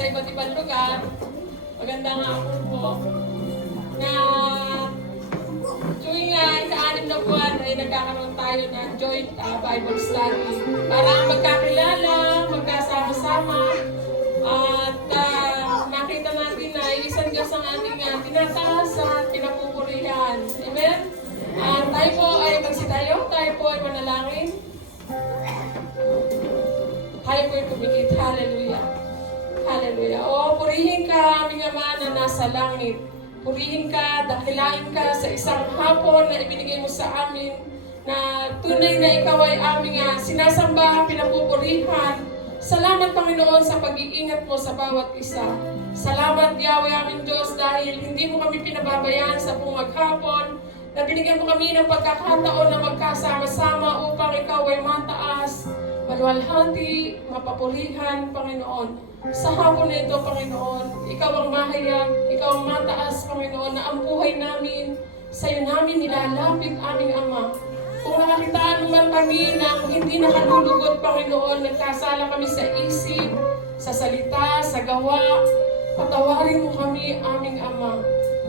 sa iba't ibang lugar. Magandang hapon po. Na tuwing ika-6 na buwan ay nagkakaroon tayo ng joint Bible study para magkakilala, magkasama-sama, at nakita natin na isang Diyos ang ating tinataas at pinapupurihan. Amen? Tayo po ay magsitayo, tayo po ay manalangin. Tayo po ay kumikit. Hallelujah. Hallelujah. O, purihin ka, aming Ama na nasa langit. Purihin ka, dakilain ka sa isang hapon na ibinigay mo sa amin na tunay na ikaw ay aming sinasamba, pinapupurihan. Salamat, Panginoon, sa pag-iingat mo sa bawat isa. Salamat, Yahweh, aming Diyos, dahil hindi mo kami pinababayaan sa buong maghapon, na binigyan mo kami ng pagkakataon na magkasama-sama upang ikaw ay mataas, maluwalhati, mapapurihan, Panginoon. Sa hapon na ito, Panginoon, ikaw ang mahayag, ikaw ang mataas, Panginoon, na ang buhay namin, sa iyo namin nilalapit, aming Ama. Kung nakakitaan mo man kami na hindi nakalulugot, Panginoon, nagkasala kami sa isip, sa salita, sa gawa, patawarin mo kami, aming Ama.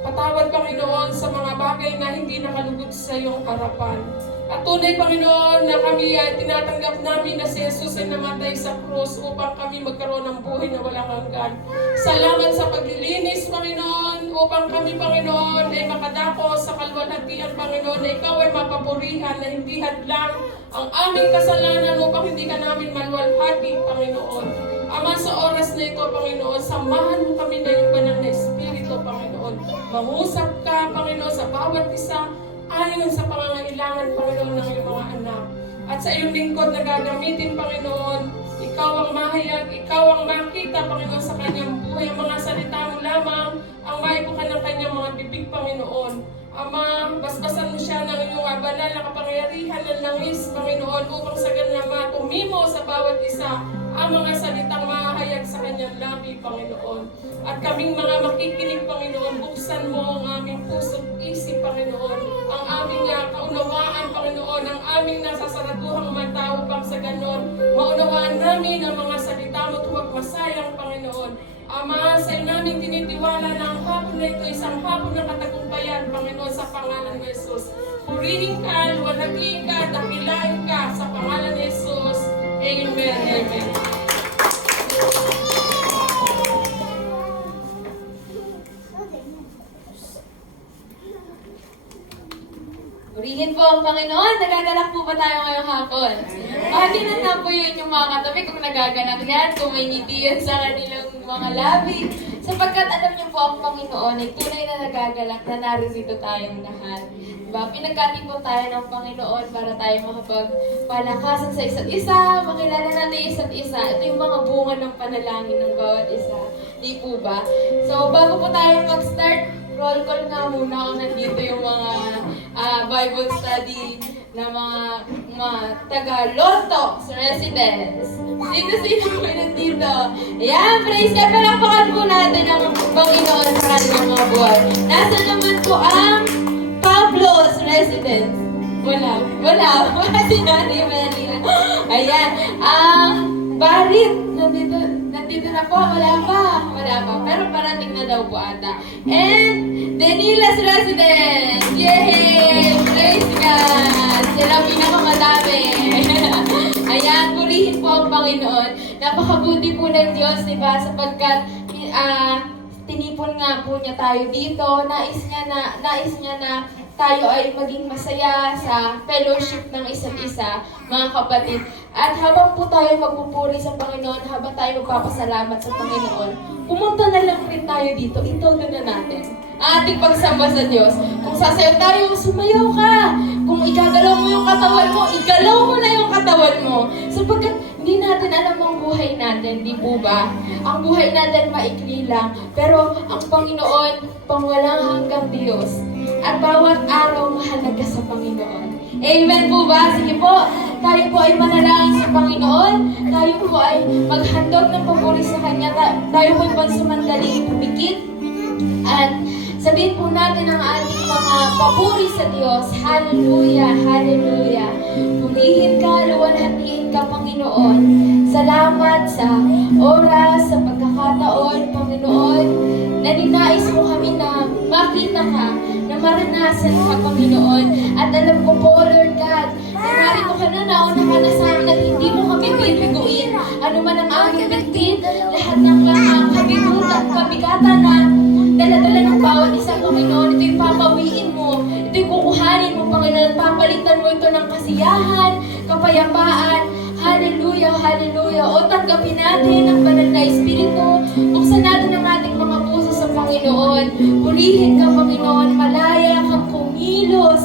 Patawad, Panginoon, sa mga bagay na hindi nakalugod sa iyong harapan. At tunay, Panginoon, na kami ay tinatanggap namin na si Jesus ay namatay sa krus upang kami magkaroon ng buhay na walang hanggan. Salamat sa paglilinis, Panginoon, upang kami, Panginoon, ay makadako sa kalwalhatian, Panginoon, na ikaw ay mapapurihan, na hindi hadlang ang aming kasalanan upang hindi ka namin maluwalhati, Panginoon. Ama, sa oras na ito, Panginoon, samahan mo kami na yung banal na Espiritu, Panginoon. Mangusap ka, Panginoon, sa bawat isa, ayon sa pangangailangan, Panginoon, ng iyong mga anak. At sa iyong lingkod na gagamitin, Panginoon, ikaw ang mahayag, ikaw ang makita, Panginoon, sa kanyang buhay. Ang mga salita mo lamang ang maibukan ng kanyang mga bibig, Panginoon. Ama, basbasan mo siya ng iyong banal na kapangyarihan ng langis, Panginoon, upang sa ganama tumimo sa bawat isa ang mga salitang mahayag sa kanyang labi, Panginoon. At kaming mga makikinig, Panginoon, buksan mo ang aming puso't isip, Panginoon, ang aming kaunawaan, Panginoon, ang aming nasasaraduhang mata upang sa ganon maunawaan namin ang mga salita mo, huwag masayang, Panginoon. Ama, sa iyo namin tinitiwala na ang hapon na ito, isang hapon ng katagumpayan, Panginoon, sa pangalan ni Jesus. Purihin ka, luwalhatiin ka, dakilain ka, sa pangalan ni Jesus. Amen. Amen. Purihin po ang Panginoon. Nagagalak po ba tayo ngayong hapon? Mahalin na po yun yung mga katabi kung nagaganak yan, kung may ngiti yan sa kanilang mga labi. Sapagkat alam niyo po ang Panginoon ay tunay na nagagalak na narito tayong lahat. Diba? Pinagkati po tayo ng Panginoon para tayo makapagpalakasan sa isa't isa, makilala natin isa't isa. Ito yung mga bunga ng panalangin ng bawat isa. Di po ba? So, bago po tayo mag-start, roll call nga muna kung nandito yung mga Bible study na mga taga-Lorto residents. Sino kayo nandito? Ayan, praise God! Palakpakan po natin ang Panginoon sa kanilang mga buhay. Nasa naman po ang Pablo's residents. Wala si Nani Manila. Ayan, ang Barit, nandito na po, wala pa. Pero parating na daw po ata. And Denila's residence. Yay! Praise God! Sila pinakamadami. Ayan, purihin po ang Panginoon. Napakabuti po ng Diyos, di ba? Sapagkat tinipon nga po niya tayo dito. Nais niya na tayo ay maging masaya sa fellowship ng isa't isa, mga kapatid. At habang po tayo magpupuri sa Panginoon, habang tayo magpapasalamat sa Panginoon, pumunta na lang rin tayo dito, itodo na natin ang ating pagsamba sa Diyos. Kung sasayaw tayo, sumayaw ka. Kung igagalaw mo yung katawan mo, igalaw mo na yung katawan mo. Sapagkat hindi natin alam ang buhay natin, di po ba? Ang buhay natin maikli lang, pero ang Panginoon, pangwalang hanggang Diyos. At bawat araw mahalaga sa Panginoon. Amen po ba? Sige po, tayo po ay manalangin sa Panginoon. Tayo po ay maghandog ng papuri sa Kanya. Tayo po ay pansamandaling pumikit. At sabihin po natin ang ating mga papuri sa Diyos. Hallelujah, hallelujah. Purihin ka, luwalhatiin ka, Panginoon. Salamat sa oras, sa pagkakataon pagkakataon, Panginoon, na ninais mo kami na makita ka, na maranasan ka, Panginoon. At alam ko po, Lord God, na narito ka na, nauna ka na sa amin at hindi mo kami bibiguin. Ano man ang aming bitbit, lahat ng kabigatan na dala-dala ng bawat isang Panginoon, ito'y papawiin mo, ito'y kukuhanin mo, Panginoon, papalitan mo ito ng kasiyahan, kapayapaan. Hallelujah, hallelujah. O tanggapin natin ang banal na Espiritu, buksan natin ang ating mga puso sa Panginoon. Purihin ka, Panginoon, malaya kang kumilos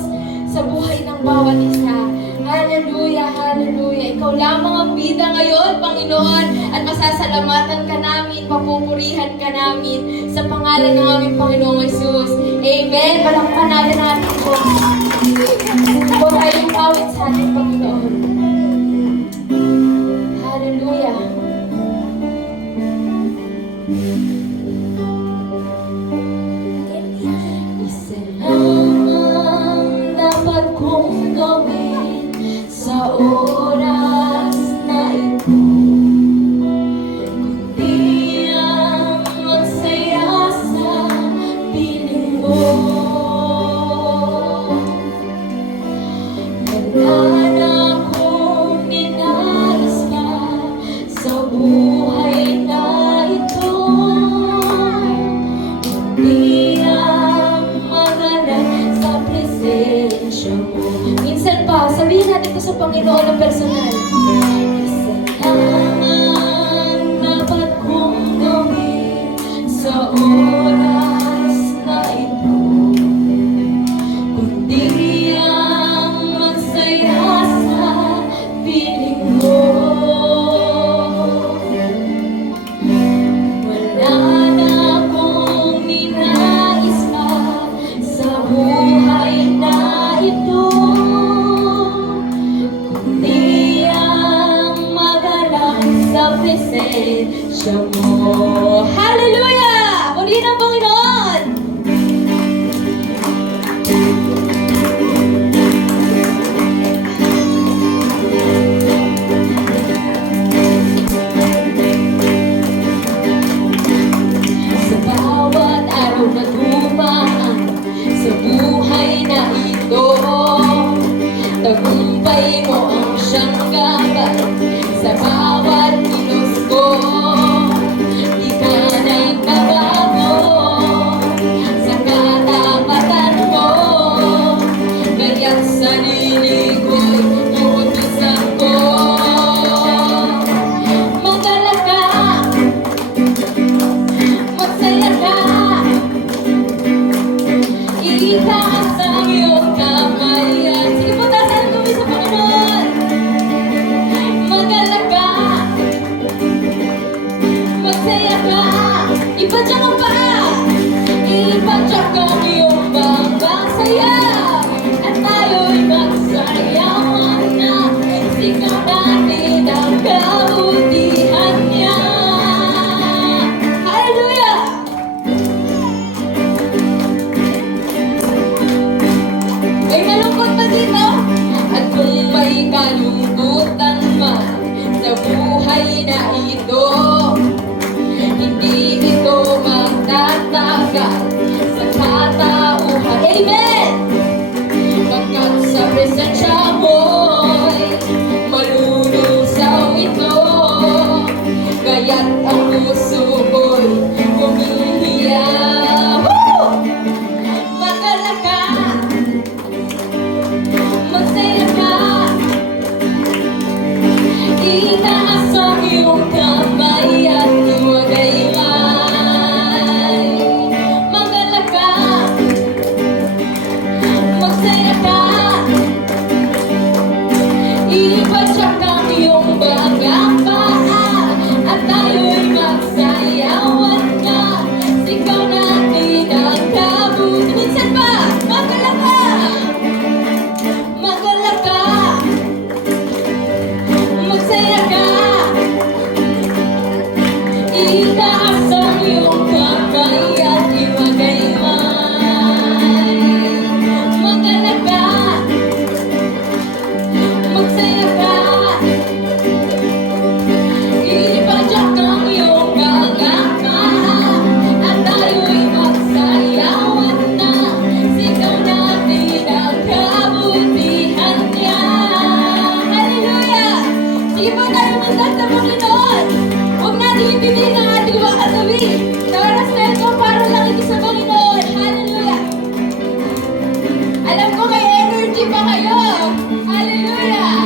sa buhay ng bawat isa. Hallelujah, hallelujah. Ikaw lamang ang bida ngayon, Panginoon, at masasalamatan ka namin, papupurihan ka namin sa pangalan ng aming Panginoong Jesus. Amen. Palakpakan natin ang ating Diyos. Huwag kayong awit sa ating Panginoon. Hallelujah. Isa lang ang dapat kong gawin sa oras na ito, kundi ang magsaya sa piling mo. Wala na akong ninais pa sa buhay na ito, kundi ang magalang sa presensya mo. Minsan pa, sabihin natin ito sa Panginoon ng personal. Isa lang ang dapat kong gawin sa oras na ito, kundi ang magsaya sa piling mo. Wala na akong ninais pa sa buhay na ito, kundi ang magalang sa presensya mo. Hallelujah! Muli ng Panginoon! Sa bawat araw na dumaan sa buhay na ito, tagumpay mo ang siyang gabay sa bawat kilos ko. Di ka nagbabago sa katapatan mo, kaya't sarili ko'y uutusan ko. Magalang ka, magsaya ka, itaas ang iyong kamay at sige po, tasan kami sa Panginoon. Magalang ka, magsaya ka, ipadyak ang paa, ipadyak ang iyong saya, at tayo'y magsayawan na sigaw natin ang kabutihan niya. Hallelujah! May malungkot ba dito? At kung may kalungkutan man sa buhay na ito, hindi ito magtatagal sa katauhan. Amen! Pagkat sa presensya mo'y malulusaw ito, kaya't ang puso ko'y umiiyak. Woo! Magalang ka, magsaya ka, itaas ang iyong kamay at iwagayway. Magalang ka, magsaya ka, ba kayo? Hallelujah!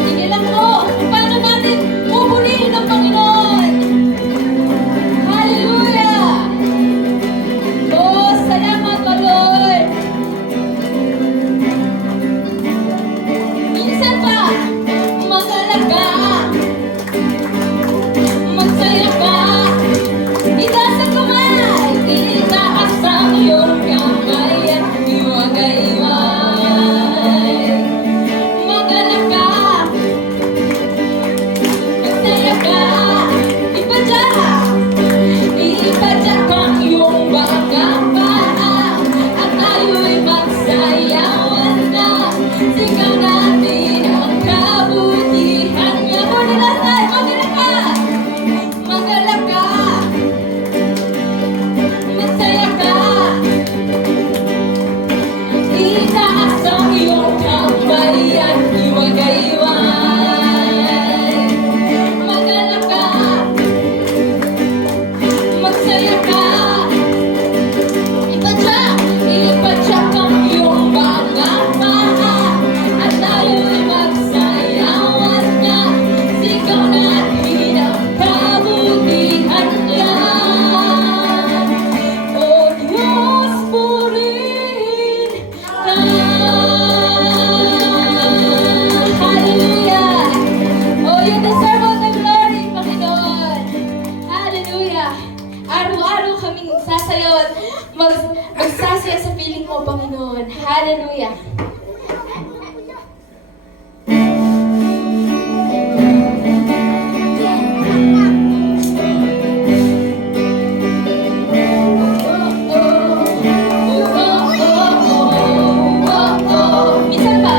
Sige lang mo, paano natin pupurihin ang Panginoon? Hallelujah! Oh, salamat pa, Lord! Minsan pa, magalak ka, magsaya ka, itaas ang kamay, itaas ang iyong kamay at iwagay-iway. Magalak ka, magsaya ka, ipadyak ang iyong mga paa at tayo'y magsayawan na. Sigaw natin ang kabutihan niya. Magalak ka, magalak ka, magsaya ka, itaas ang iyong kamay at iwagay-iway. Magalak ka, magsaya ka, ipadyak ang iyong mga paa at tayo'y magsayawan na. Sigaw natin ang kabutihan niya. O Diyos, purihin ka. Hallelujah! Oh, you deserve all the glory, Panginoon. Hallelujah! Araw-araw kaming sasayaw at magsasaya sa piling mo, Panginoon. Hallelujah! Minsan pa.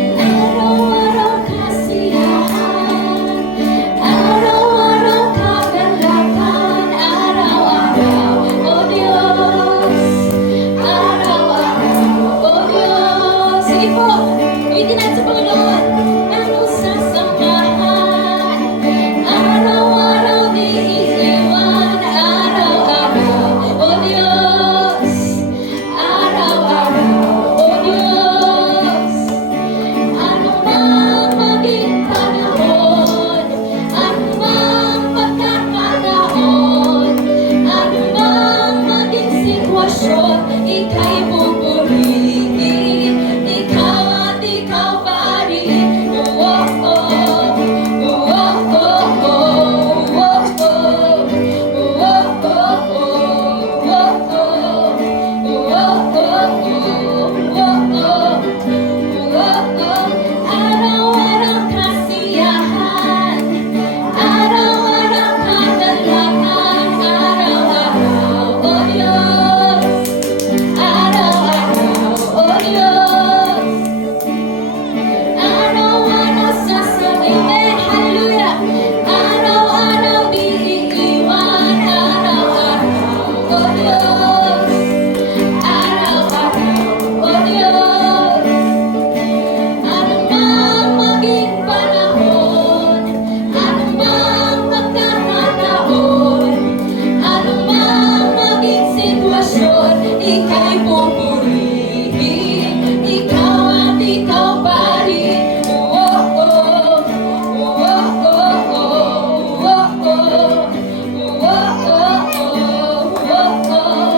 Araw-araw kasiyahan, araw-araw kagalakan, araw-araw, O Diyos, araw-araw, O Diyos. Sige po, ulitin natin sa Panginoon. Anong sasamahan, araw-araw di iiwan, araw-araw, O Diyos, araw-araw, O Diyos. Anumang maging panahon, anumang pagkakataon, anumang maging sitwasyon, ika'y pupurihin, ikaw at ikaw pa rin. Oh, oh, oh, oh, oh, oh, oh, oh, araw-araw kasiyahan, araw-araw kadalakan, araw-araw, O Diyos, araw-araw, O Diyos. Araw-araw sasabihin, hallelujah, araw-araw di iiwan, araw-araw, O Diyos, araw-araw, O Diyos. Anumang maging panahon, anumang pagkakataon, anumang maging sitwasyon, ika'y pupurihin, ikaw at ikaw pa rin. Oh, oh, oh, oh, oh, oh, oh, oh, oh, oh, oh, oh, oh, oh.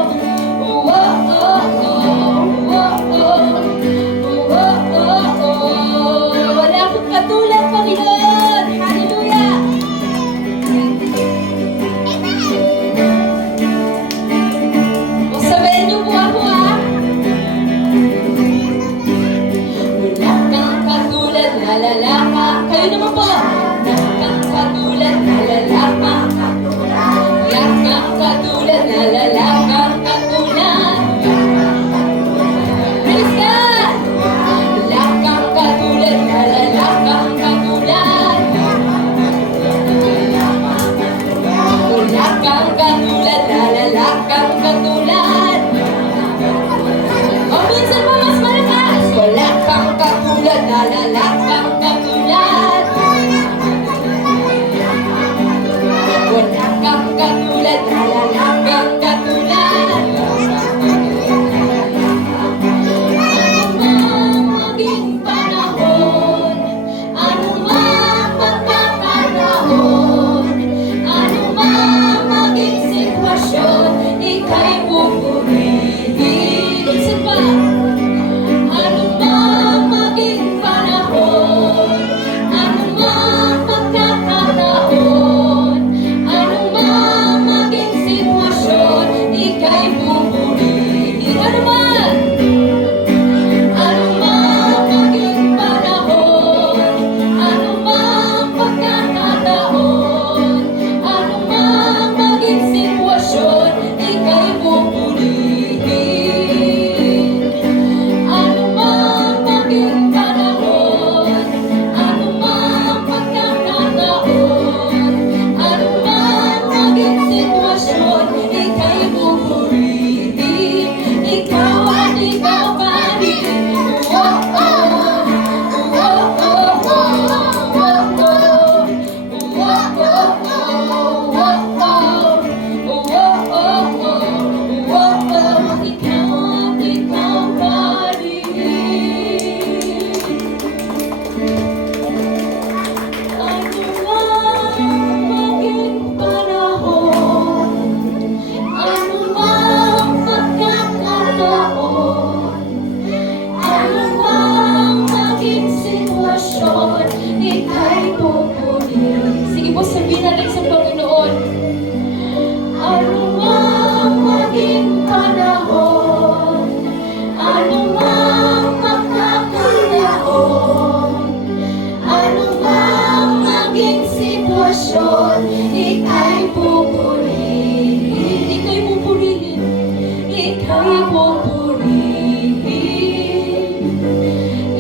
ika'y pupurihin,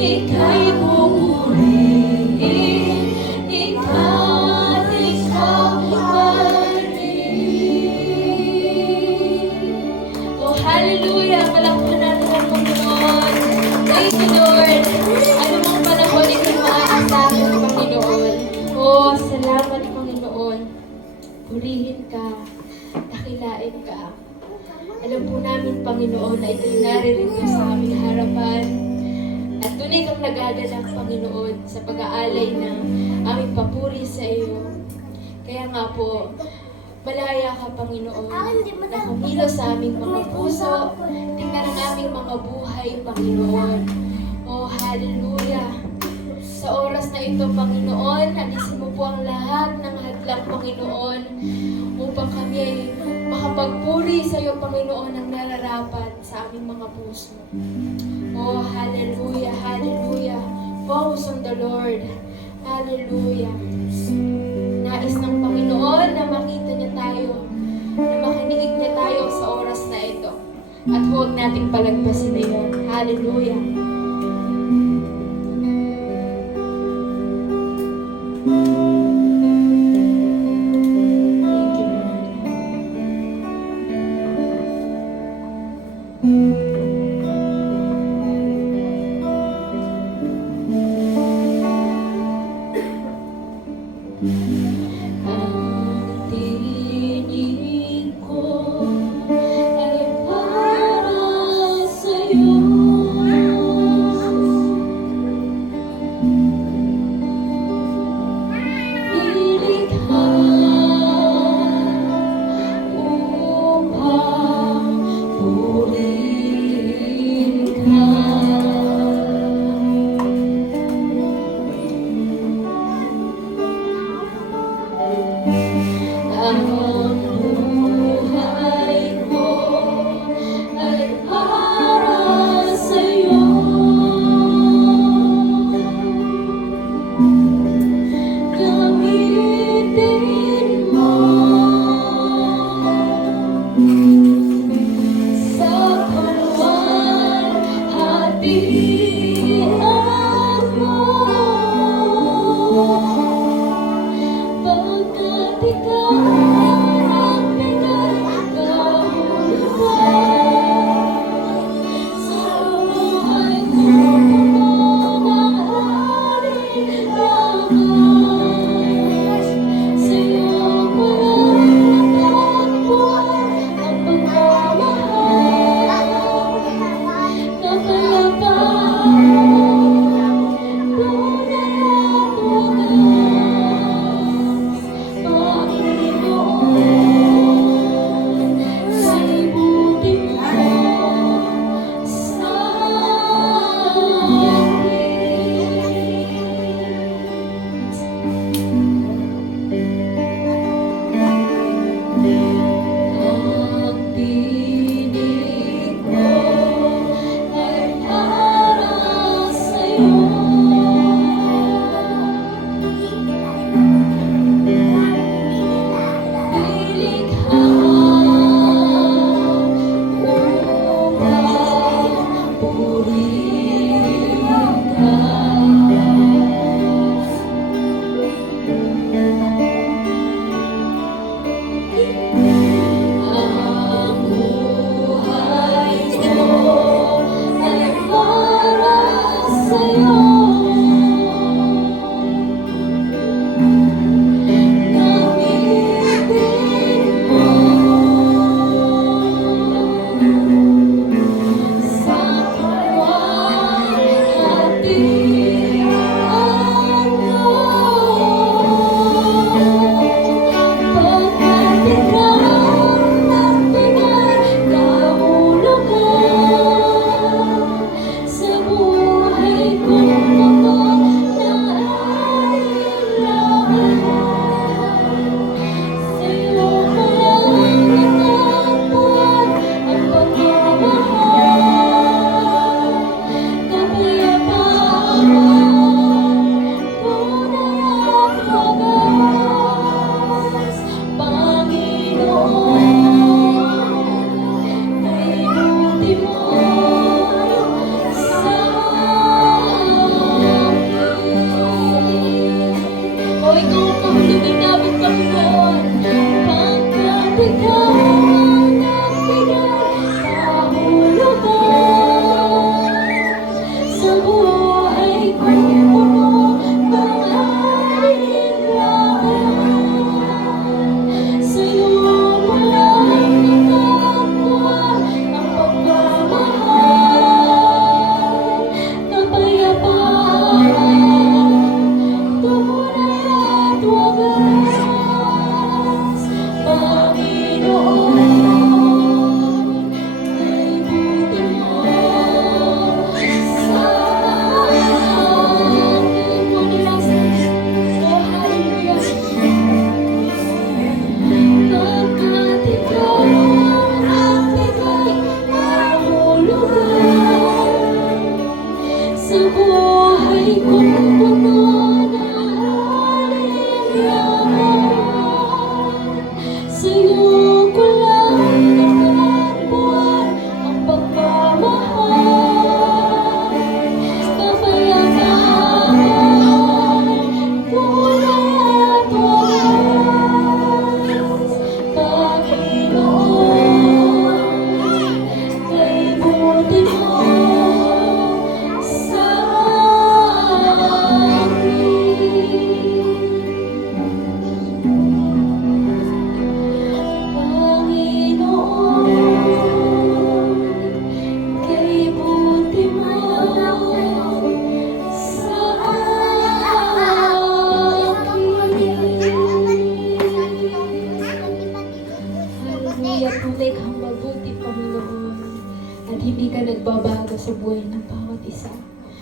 ika'y pupurihin, ikaw pa rin. Oh, hallelujah! Palakpan natin ang Panginoon. Thank you, Lord. Ano mong panahon itimaan sa akin, Panginoon. Oh, salamat, Panginoon. Purihin ka, dakilain ka. Alam po namin, Panginoon, na ito'y naririto sa aming harapan. At tunay kang nagaganap, Panginoon, sa pag-aalay ng aming papuri sa iyo. Kaya nga po, malaya ka, Panginoon, na kumilos sa aming mga puso, tingnan ang aming mga buhay, Panginoon. Oh, hallelujah! Sa oras na ito, Panginoon, alisin mo po ang lahat ng hadlang, Panginoon, upang kami ay makapagpuri sa iyo, Panginoon, ang nararapat sa aming mga puso. Oh, hallelujah, hallelujah. Focus on the Lord. Hallelujah. Nais ng Panginoon na makita niya tayo, na makinig niya tayo sa oras na ito. At huwag nating palagpasin na yun. Hallelujah. Thank you, Lord. Ang tinig ko ay para sa'yo. at hindi ka nagbabago sa buhay ng bawat isa.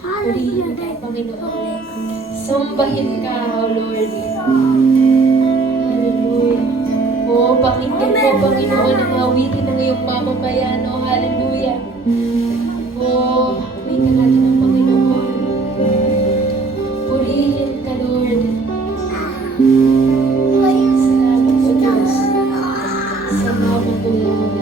Purihin ka, Panginoon. Sambahin ka, O Lord. Hallelujah. O, pakinggan mo, Panginoon, ang awitin ng iyong mamamayan. O, hallelujah. O, awitin natin ang Panginoon. Purihin ka, Lord. Salamat po, Diyos. Salamat po, Lord.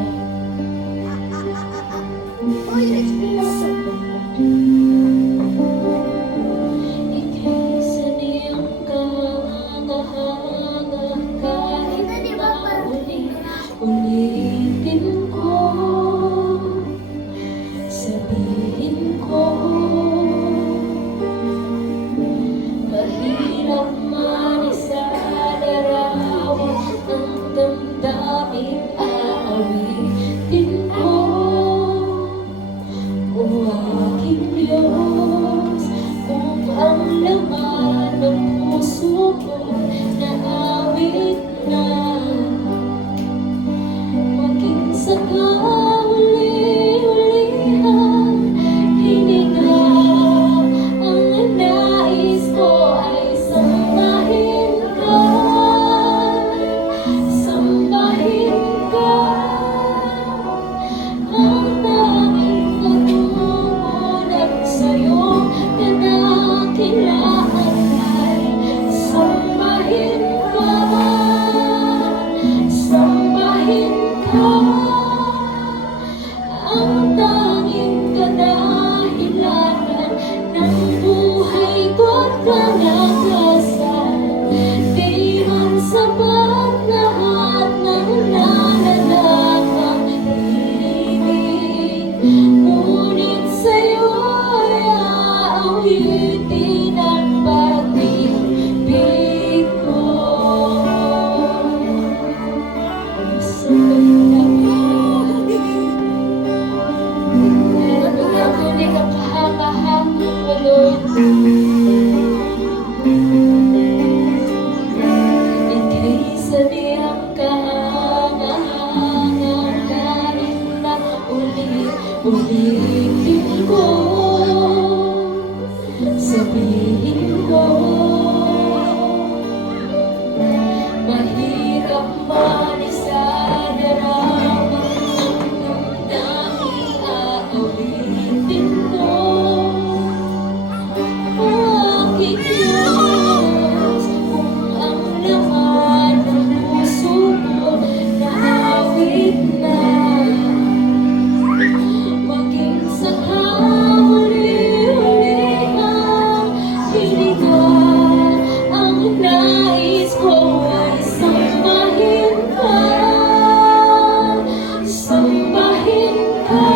Ika'y saniyang kahanga-hanga kahit na ulitin ko, sabihin ko, mahirap man isalarawan ang damdamin, aawitin ko. O aking Diyos, kung ang laman ng puso ko naawit na, maging sa kahuli-hulihan hininga, ang nais ko ay sambahin ka, sambahin ka. Ang tanging katulad sa'yo na nakilaan ay sambahin ka, sambahin ka. Ang tanging kadahilanan ng buhay ko't kalagasan, di man sapat lahat ng nalalakang hiling, ngunit sa'yo ay aawitin ang pag-ibig ko. Sambahin ka, Panginoon. Hallelujah, ka kahanga-hanga, O Lord. Ika'y saniyang kahanga-hanga kahit na ulit-ulitin ko, sabihin ko, mahirap man isadaraman ang damdamin, aawitin ko. O aking Diyos, kung ang laman ng puso ko naawit na, maging sa kahuli-hulihang hininga, ang nais ko ay sambahin ka, sambahin ka.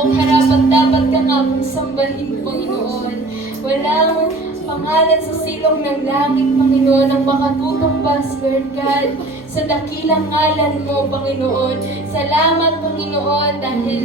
Kung karapat dapat ka nga pong sambahin, Panginoon. Walang pangalan sa silong ng langit, Panginoon, ang makatutumbas, Lord God, sa dakilang ngalan mo, Panginoon. Salamat, Panginoon, dahil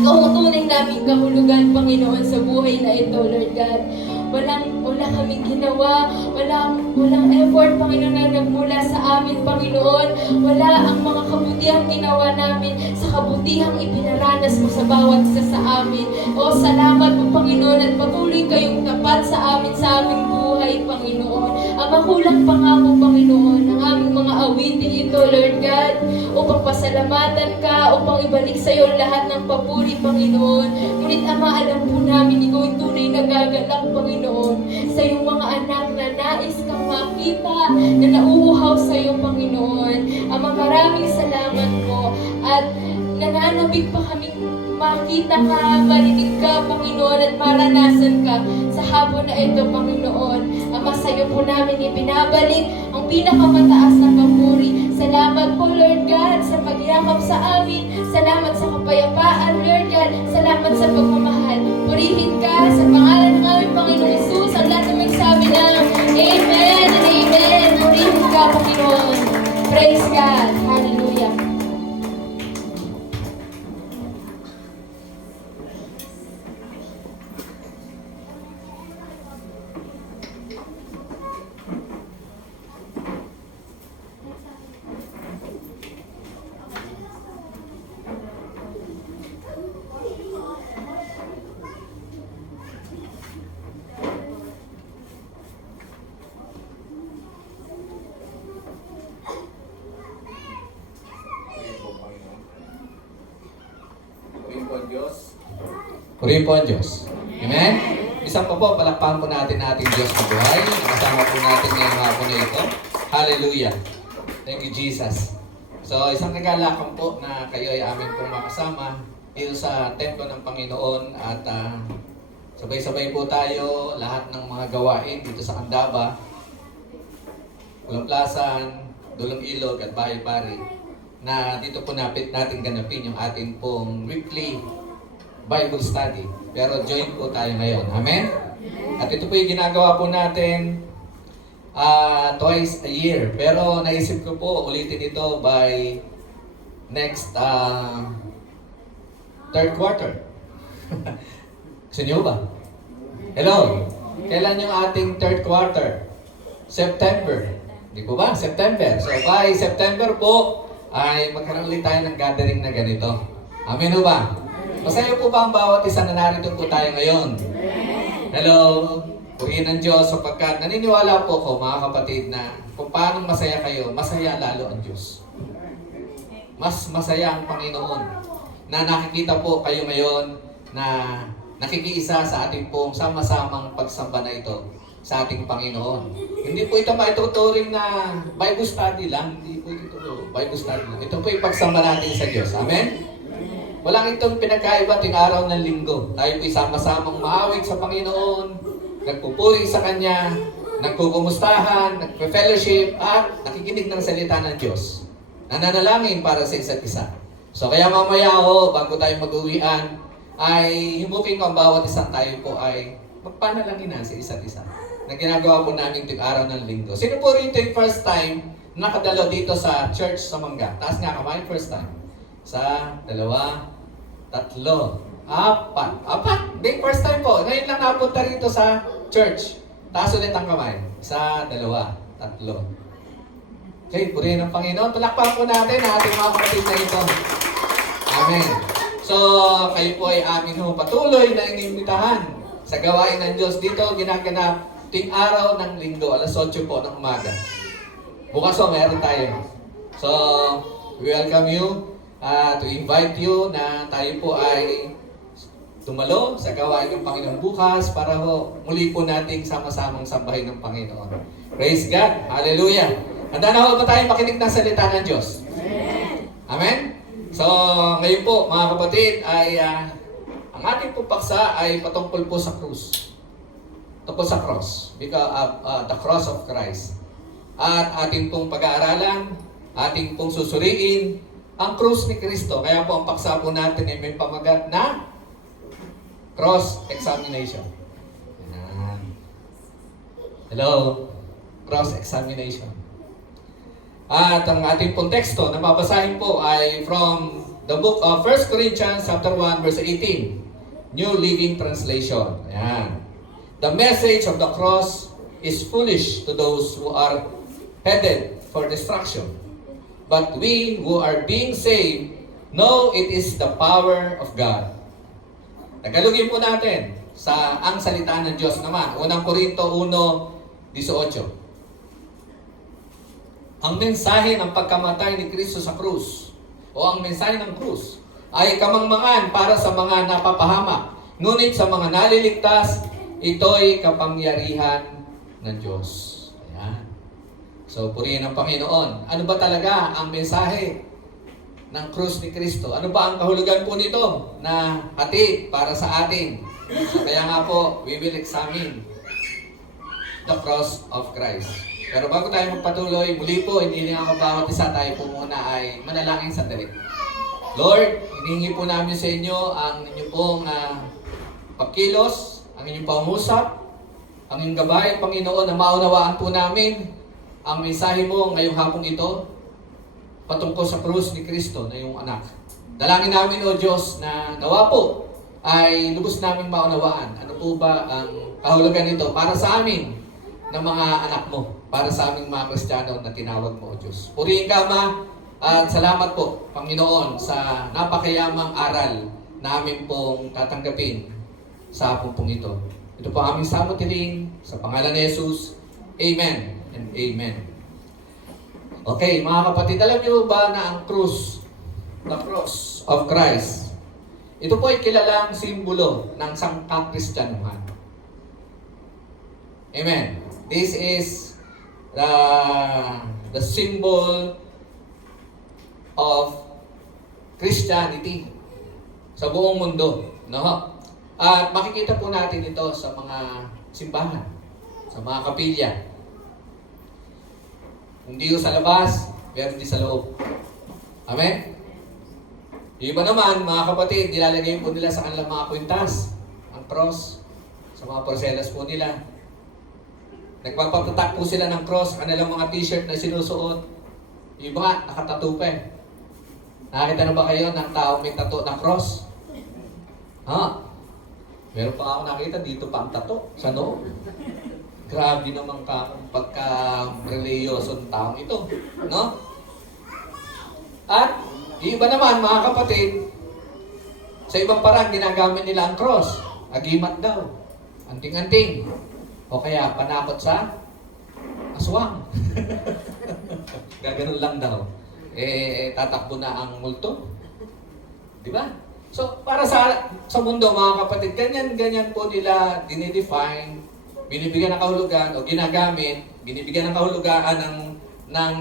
ikaw ang tunay naming kahulugan, Panginoon, sa buhay na ito, Lord God. Wala kaming ginawa, walang effort, Panginoon, na nagmula sa amin, Panginoon. Wala ang mga kabutihang ginawa namin sa kabutihang ipinaranas mo sa bawat isa sa amin. O salamat po, Panginoon, at patuloy kayong tapat sa amin, sa aming buhay, Panginoon. Ang makulang pangako, Panginoon, ng aming mga awitin ito, Lord God, upang pasalamatan ka, upang ibalik sa iyo lahat ng papuri, Panginoon. Ngunit, Ama, alam po namin, ikaw ay tunay na gagalak, Panginoon, sa iyong mga anak na nais kang makita, na nauuhaw sa iyo, Panginoon. Ama, maraming salamat po, at nananabig pa kaming makita ka, marinig ka, Panginoon, at maranasan ka sa hapon na ito, Panginoon. Ama, sa iyo po namin ibinabalik ang pinakamataas na papuri. Salamat po, Lord God, sa pagyakap sa amin. Salamat sa kapayapaan, Lord God. Salamat sa pagmamahal. Purihin ka sa pangalan ng aming Panginoon Jesus. Ang lahat ng magsabi ng Amen and Amen. Purihin ka, Panginoon. Praise God. Hallelujah. Purihin po ang Diyos. Amen? Isang pa po, palakpakan po natin ating Diyos na buhay. Nakasama po natin ngayong hapon na ito. Hallelujah. Thank you, Jesus. So, isang kagalakan po na kayo ay amin pong makasama dito sa templo ng Panginoon at sabay-sabay po tayo lahat ng mga gawain dito sa Candaba, Pulang-Plasan, Dulong Ilog at Bahay Pari na dito po natin ganapin yung ating pong weekly Bible study. Pero join po tayo ngayon. Amen? At ito po yung ginagawa po natin twice a year. Pero naisip ko po ulitin ito by next third quarter. Gusto niyo ba? Hello? Kailan yung ating third quarter? September. Di po ba? September. So by September po ay magkaroon ulit tayo ng gathering na ganito. Amen o ba? Masaya po ba ang bawat isa na narito po tayo ngayon? Hello? Purihin ng Diyos sapagkat naniniwala po ko mga kapatid na kung paano masaya kayo, masaya lalo ang Diyos. Mas masaya ang Panginoon na nakikita po kayo ngayon na nakikiisa sa ating pong sama-samang pagsamba na ito sa ating Panginoon. Hindi po ito maituturing na Bible study lang. Hindi po ito Bible study lang. Ito po yung pagsamba natin sa Diyos. Amen? Walang itong pinagkaiba ting araw ng linggo. Tayo po'y sama-samang maawig sa Panginoon, nagpupuri sa Kanya, nagkukumustahan, nagpe-fellowship, at nakikinig ng salita ng Diyos. Nananalangin para sa isa't isa. So kaya mamaya bago tayo mag-uwian, ay himukin ko ang bawat isang tayo po ay magpanalangin na sa isa't isa. Na ginagawa po namin itong araw ng linggo. Sino po rin ito yung first time nakadalo dito sa church sa Mangga? Taas nga kamay, first time. Sa, dalawa, tatlo, apat. Hindi, first time po. Ngayon lang napunta rito sa church. Taas ulit ang kamay. Isa, dalawa, tatlo. Okay, purihin ng Panginoon. Talakpan po natin ang ating mga kapatid na ito. Amen. So, kayo po ay amin patuloy na inimbitahan sa gawain ng Diyos dito. Ginaganap ting araw ng linggo, alas 8 po ng umaga. Bukas meron tayo. So, we welcome you. To invite you na tayo po ay tumalo sa gawain ng Panginoon bukas para muli po nating sama-samang sambahin ng Panginoon. Praise God! Hallelujah! Handa na ba tayo makinig ng salita ng Diyos? Amen? So, ngayon po mga kapatid ay ang ating po paksa ay patungkol po sa krus. Tungkol sa cross. Because of the cross of Christ. At ating pong pag-aaralan, ating pong susuriin, ang krus ni Kristo. Kaya po ang paksa po natin ay may pamagat na cross-examination. Yan. Hello? Cross-examination. At ang ating pong teksto na babasahin po ay from the book of 1 Corinthians chapter 1 verse 18. New Living Translation. Ayan. The message of the cross is foolish to those who are headed for destruction. But we who are being saved know it is the power of God. Tagalogin po natin sa ang salita ng Diyos naman. Unang Korinto 1:18. Ang mensahe ng pagkamatay ni Kristo sa krus o ang mensahe ng krus ay kamangmangan para sa mga napapahamak. Ngunit sa mga naliligtas, ito'y kapangyarihan ng Diyos. Ayan. So, purihin ang Panginoon. Ano ba talaga ang mensahe ng krus ni Kristo? Ano ba ang kahulugan po nito na hati para sa atin? So, kaya nga po, we will examine the cross of Christ. Pero bago tayo magpatuloy, muli po, hindi lang ako bawat isa, tayo po muna ay manalangin sandali. Lord, hinihingi po namin sa inyo ang inyong pong pagkilos, ang inyong pangusap, ang inyong gabay, Panginoon, na maunawaan po namin ang mensahe mo ngayong hapong ito patungkol sa krus ni Kristo na iyong anak. Dalangin namin, O Diyos, na nawa po ay lubos namin maunawaan. Ano po ba ang kahulugan nito para sa amin ng mga anak mo, para sa aming mga Kristiyano na tinawag mo, O Diyos. Purihin ka, Ama, at salamat po, Panginoon, sa napakayamang aral na amin pong tatanggapin sa hapon pong ito. Ito po aming samutiling sa pangalan ni Jesus. Amen and amen. Okay, mga kapatid, alam niyo ba na ang krus, the cross of Christ, ito po ay kilalang simbolo ng sangkakristyanuhan. Amen. This is the symbol of Christianity sa buong mundo, no? At makikita po natin ito sa mga simbahan, sa mga kapilya. Hindi sa labas, pero hindi sa loob. Amen? Yung iba naman, mga kapatid, nilalagay po nila sa kanilang mga kwintas ang cross, sa mga porselas po nila. Nagpapatatak po sila ng cross, kanilang mga t-shirt na sinusuot. Yung iba nga, nakatattoo pa eh. Nakakita na ba kayo ng taong may tattoo na cross? Ha? Meron pa ako nakita, dito pa ang tattoo, sa noo. Grabe naman pagka-reliyosong taong ito. No? At, yung iba naman, mga kapatid, sa ibang parang ginagamit nila ang cross. Agimat daw. Anting-anting. O kaya panakot sa aswang. Gaganon lang daw. Tatakbo na ang multo. Di ba? So, para sa mundo, mga kapatid, ganyan po nila dinidefine, binibigyan ng kahulugan o ginagamit, binibigyan ng kahulugan ng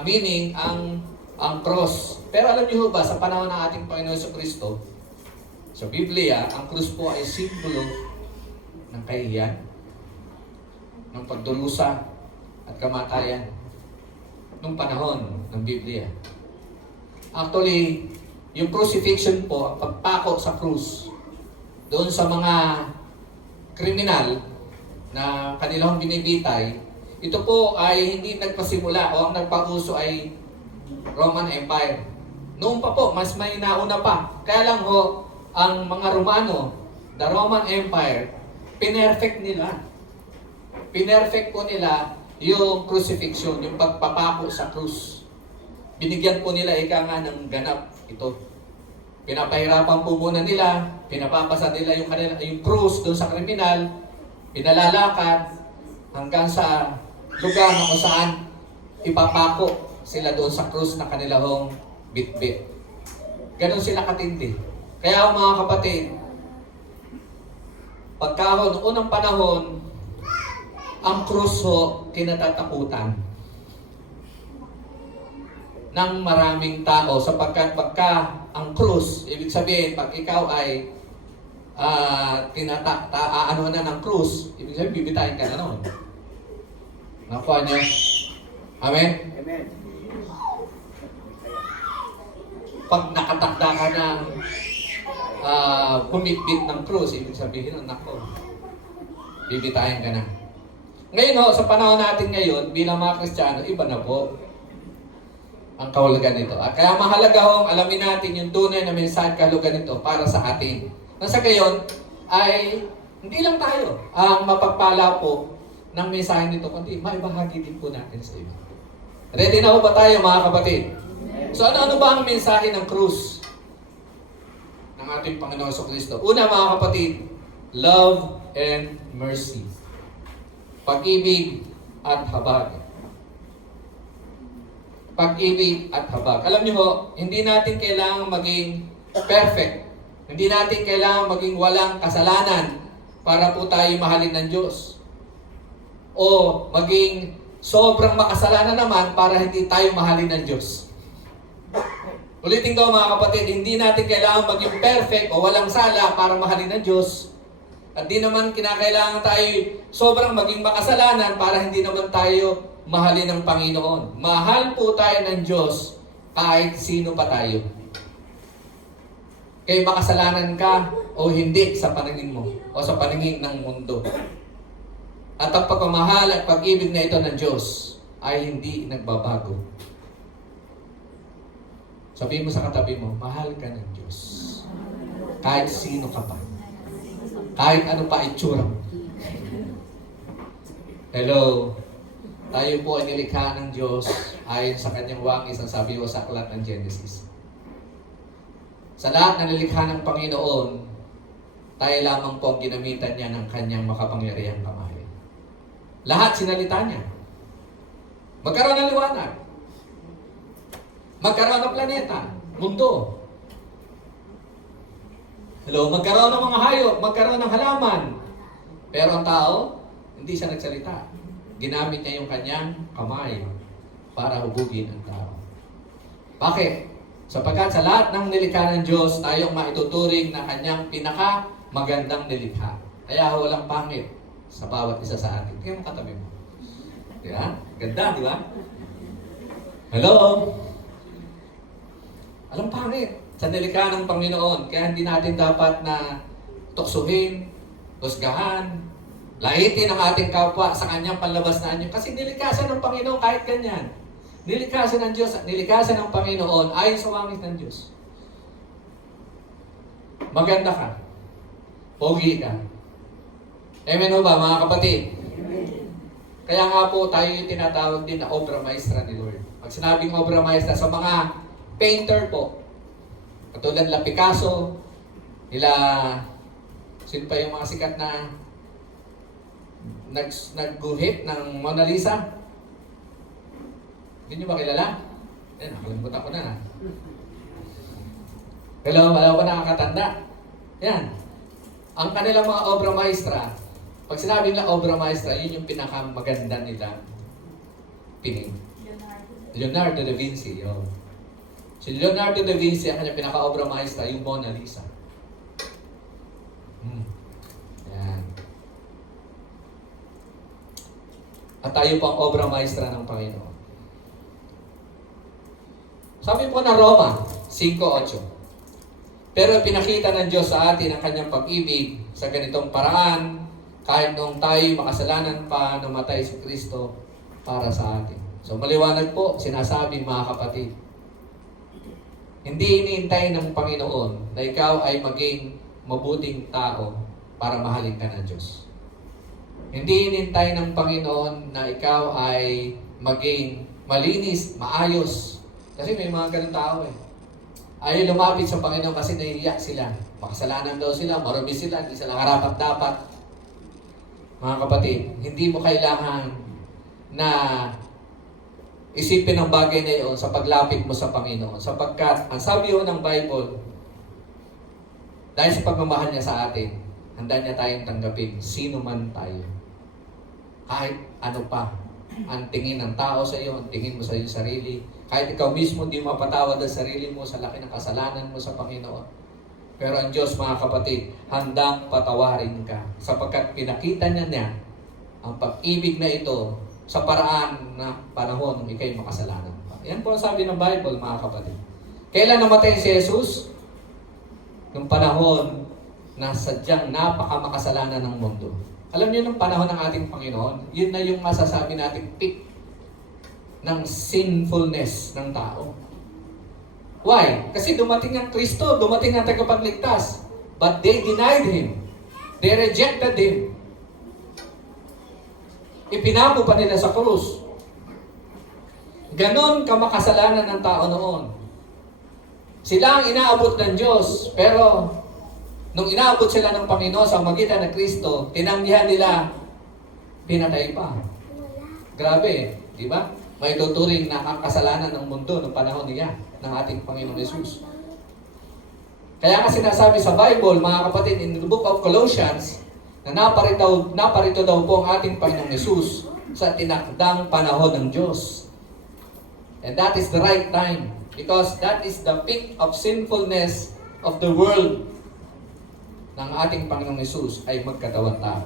meaning ang cross. Pero alam niyo ba, sa panahon ng ating Panginoon Jesucristo, sa Biblia, ang cross po ay simbolo ng kahihiyan, ng pagdurusa at kamatayan nung panahon ng Biblia. Actually, yung crucifixion po, ang pagpako sa krus, doon sa mga kriminal na kanilang binibitay, ito po ay hindi nagpasimula o ang nagpauso ay Roman Empire. Noon pa po, mas may nauna pa. Kaya lang ho, ang mga Romano, the Roman Empire, pinerfect nila. Pinerfect po nila yung crucifixion, yung pagpapako sa krus. Binigyan po nila ika nga ng ganap ito. Pinapahirapan po muna nila, pinapapasa nila yung krus doon sa kriminal, pinalalakad hanggang sa lugar na kung saan ipapako sila doon sa krus na kanilang bit-bit. Ganon sila katindi. Kaya mga kapatid, pagkahon, noong unang panahon, ang krus ho, kinatatakutan ng maraming tao sapagkat pagka ang krus, ibig sabihin, pag ikaw ay ano na ng krus, ibig sabihin, bibitayin ka na noon. Nakuha niyo? Amen? Amen. pag nakatakda ka ng kumikbit ng krus, ibig sabihin, nako, bibitayin ka na. Ngayon ho, sa panahon natin ngayon, bilang mga Kristiyano, iba na po ang kahulugan nito. At kaya mahalaga hong alamin natin yung tunay na mensahe kahulugan nito para sa atin. Nasa gayon, ay hindi lang tayo ang mapagpala po ng mensahe nito, kundi maibahagi din po natin sa iba. Ready na po ba tayo mga kapatid? So ano ba ang mensahe ng krus ng ating Panginoon Jesucristo? Una mga kapatid, love and mercy. Pag-ibig at habag. Pag-ibig at habag. Alam niyo ho, hindi natin kailangang maging perfect. Hindi natin kailangang maging walang kasalanan para po tayo mahalin ng Diyos. O maging sobrang makasalanan naman para hindi tayo mahalin ng Diyos. Ulitin ko mga kapatid, hindi natin kailangan maging perfect o walang sala para mahalin ng Diyos. At di naman kinakailangan tayo sobrang maging makasalanan para hindi naman tayo mahalin ng Panginoon. Mahal po tayo ng Diyos kahit sino pa tayo. Kaya makasalanan ka o hindi sa paningin mo o sa paningin ng mundo. At ang pagmamahal at pag-ibig na ito ng Diyos ay hindi nagbabago. Sabihin mo sa katabi mo, mahal ka ng Diyos. Kahit sino ka pa. Kahit ano pa itsura mo. Hello. Tayo po ay nilikha ng Diyos ayon sa kanyang wangis ang sabi ko sa aklat ng Genesis. Sa lahat na nilikha ng Panginoon, tayo lamang po ang ginamitan niya ng kanyang makapangyarihang kamay. Lahat sinalita niya. Magkaroon ng liwanag. Magkaroon ng planeta, mundo. Hello, magkaroon ng mga hayop, magkaroon ng halaman. Pero ang tao, hindi siya nagsalita. Ginamit niya yung kanyang kamay para hubugin ang tao. Bakit? Sapagkat sa lahat ng nilikha ng Diyos, tayong maituturing na kanyang pinaka-magandang nilikha. Kaya walang pangit sa bawat isa sa atin. Kaya mo katabi mo. Diba? Ganda, di ba? Hello? Alam pangit sa nilikha ng Panginoon. Kaya hindi natin dapat na tuksuhin, husgahan, laitin ang ating kapwa sa kanyang panlabas na anyo. Kasi nilikha siya ng Panginoon kahit ganyan. Nilikha siya ng Diyos, nilikha siya ng Panginoon ayon sa wangis ng Diyos. Maganda ka. Pogi ka. Amen ba mga kapatid? Kaya nga po tayo yung tinatawag din na obra maestra ni Lord. Pag sinabing obra maestra, sa mga painter po, katulad nila Picasso, nila, sino pa yung mga sikat na nagguhit ng Mona Lisa? Hindi nyo ba kilala? Yan, nakalimutan ko na. Hello, wala ko nakakatanda. Yan. Ang kanilang mga obra maestra, pag sinabi nila obra maestra, yun yung pinakamaganda nila pining. Leonardo da Vinci. Yun. Si Leonardo da Vinci, ang kanyang pinaka-obra maestra, yung Mona Lisa. Yan. At tayo po ang obra maestra ng Panginoon. Sabi po na Roma 5:8. Pero pinakita ng Diyos sa atin ang kanyang pag-ibig sa ganitong paraan, kahit noong tayo makasalanan pa, namatay si Kristo para sa atin. So maliwanag po, sinasabi mga kapatid, hindi iniintay ng Panginoon na ikaw ay maging mabuting tao para mahalin ka ng Diyos. Hindi inintay ng Panginoon na ikaw ay maging malinis, maayos. Kasi may mga ganun tao eh. Ayaw lumapit sa Panginoon kasi nahihiya sila. Makasalanan daw sila, marumi sila, hindi sila karapat-dapat. Mga kapatid, hindi mo kailangan na isipin ang bagay na iyon sa paglapit mo sa Panginoon. Sapagkat, ang sabi ho ng Bible, dahil sa pagmamahal niya sa atin, handa niya tayong tanggapin, sino man tayo. Kahit ano pa, ang tingin ng tao sa iyo, ang tingin mo sa iyong sarili, kahit ikaw mismo hindi mapatawad ang sarili mo sa laki ng kasalanan mo sa Panginoon. Pero ang Diyos, mga kapatid, handang patawarin ka sapagkat pinakita niya ang pag-ibig na ito sa paraan na panahon nung ikaw'y makasalanan pa. Yan po ang sabi ng Bible, mga kapatid. Kailan namatay si Jesus? Nung panahon na sadyang napakamakasalanan ng mundo. Alam niyo, nung panahon ng ating Panginoon, yun na yung masasabi nating peak ng sinfulness ng tao. Why? Kasi dumating ang Kristo, dumating ang tagapagligtas. But they denied Him. They rejected Him. Ipinako pa nila sa krus. Ganon kamakasalanan ng tao noon. Sila ang inaabot ng Diyos, pero nung inaabot sila ng Panginoon sa magitan ng Kristo, tinanggihan nila, pinatay pa. Grabe, di ba? May tuturing na ang kasalanan ng mundo ng panahon niya, ng ating Panginoon Jesus. Kaya nga sinasabi sa Bible, mga kapatid, in the book of Colossians, na naparito daw po ang ating Panginoong Jesus sa tinakdang panahon ng Diyos. And that is the right time, because that is the peak of sinfulness of the world ng ating Panginoong Jesus ay magkatawang tao.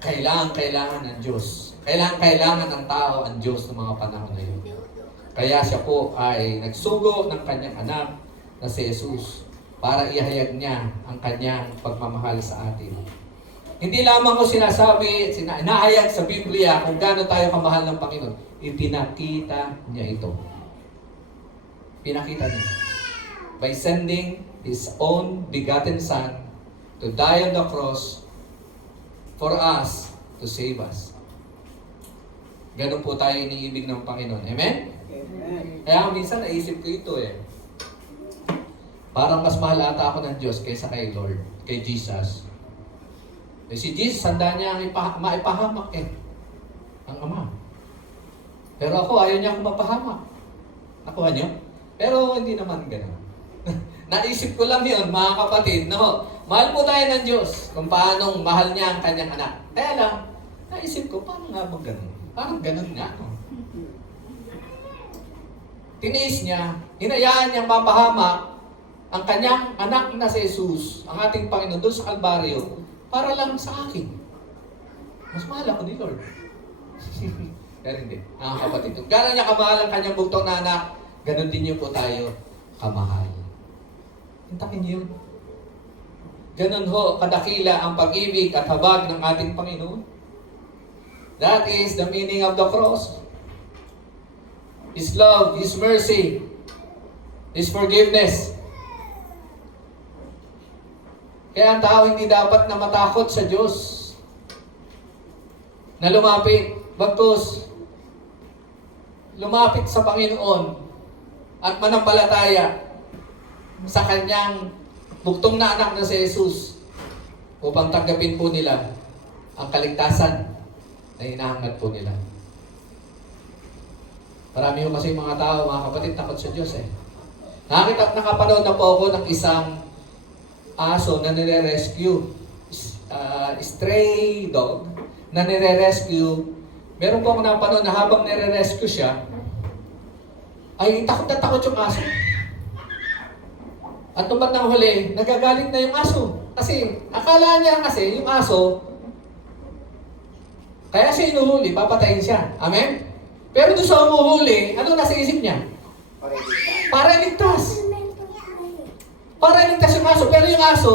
Kailangan ng Diyos. Kailangan ng tao ang Diyos ng mga panahon na yun. Kaya siya po ay nagsugo ng kanyang anak na si Jesus para ihayag niya ang kanyang pagmamahal sa atin. Hindi lamang ko sinasabi, inahayag sa Biblia kung gaano tayo kamahal ng Panginoon. Ipinakita niya ito. Pinakita niya. By sending His own begotten Son to die on the cross for us, to save us. Ganun po tayo iniibig ng Panginoon. Amen? Amen. Kaya minsan naisip ko ito Parang mas mahal ata ako ng Diyos kaysa kay Lord, kay Jesus. Eh si Jesus, handa niya ang maipahamak ang Ama. Pero ako, ayaw niya akong mapahamak. Nakuha niyo? Pero hindi naman gano'n. Naisip ko lang yun, mga kapatid, no? Mahal po tayo ng Diyos kung paanong mahal niya ang kanyang anak. Kaya lang, naisip ko, paano nga bang gano'n? Parang gano'n nga, no? Tiniis niya, hinayaan niyang mapahamak ang kanyang anak na si Jesus, ang ating Panginoon, doon sa Kalbaryo, para lang sa akin. Mas mahal ako ni Lord. Pero hindi, mga kapatid. Kung gano'n niya kamahal ang kanyang bugtong na anak, gano'n din niyo po tayo kamahal. Hintakin niyo yun. Ganun ho, kadakila ang pag-ibig at habag ng ating Panginoon. That is the meaning of the cross. His love, His mercy, His forgiveness. Kaya ang tao hindi dapat na matakot sa Diyos. Na lumapit, bagkus, lumapit sa Panginoon at manampalataya sa Kanyang bugtong na anak na si Jesus upang tanggapin po nila ang kaligtasan na hinahangad po nila. Marami ho kasi mga tao, mga kapatid, takot sa Diyos nakapanood na po ako ng isang aso na nire-rescue. Stray dog na nire-rescue. Meron po ako napanood na habang nire-rescue siya, ay takot na takot yung aso. At nung bandang huli, nagagalit na yung aso. Kasi, akala niya kasi yung aso, kaya siya inuhuli, papatayin siya. Amen? Pero doon sa umuhuli, ano nasa isip niya? Para iligtas. Para iligtas yung aso. Pero yung aso,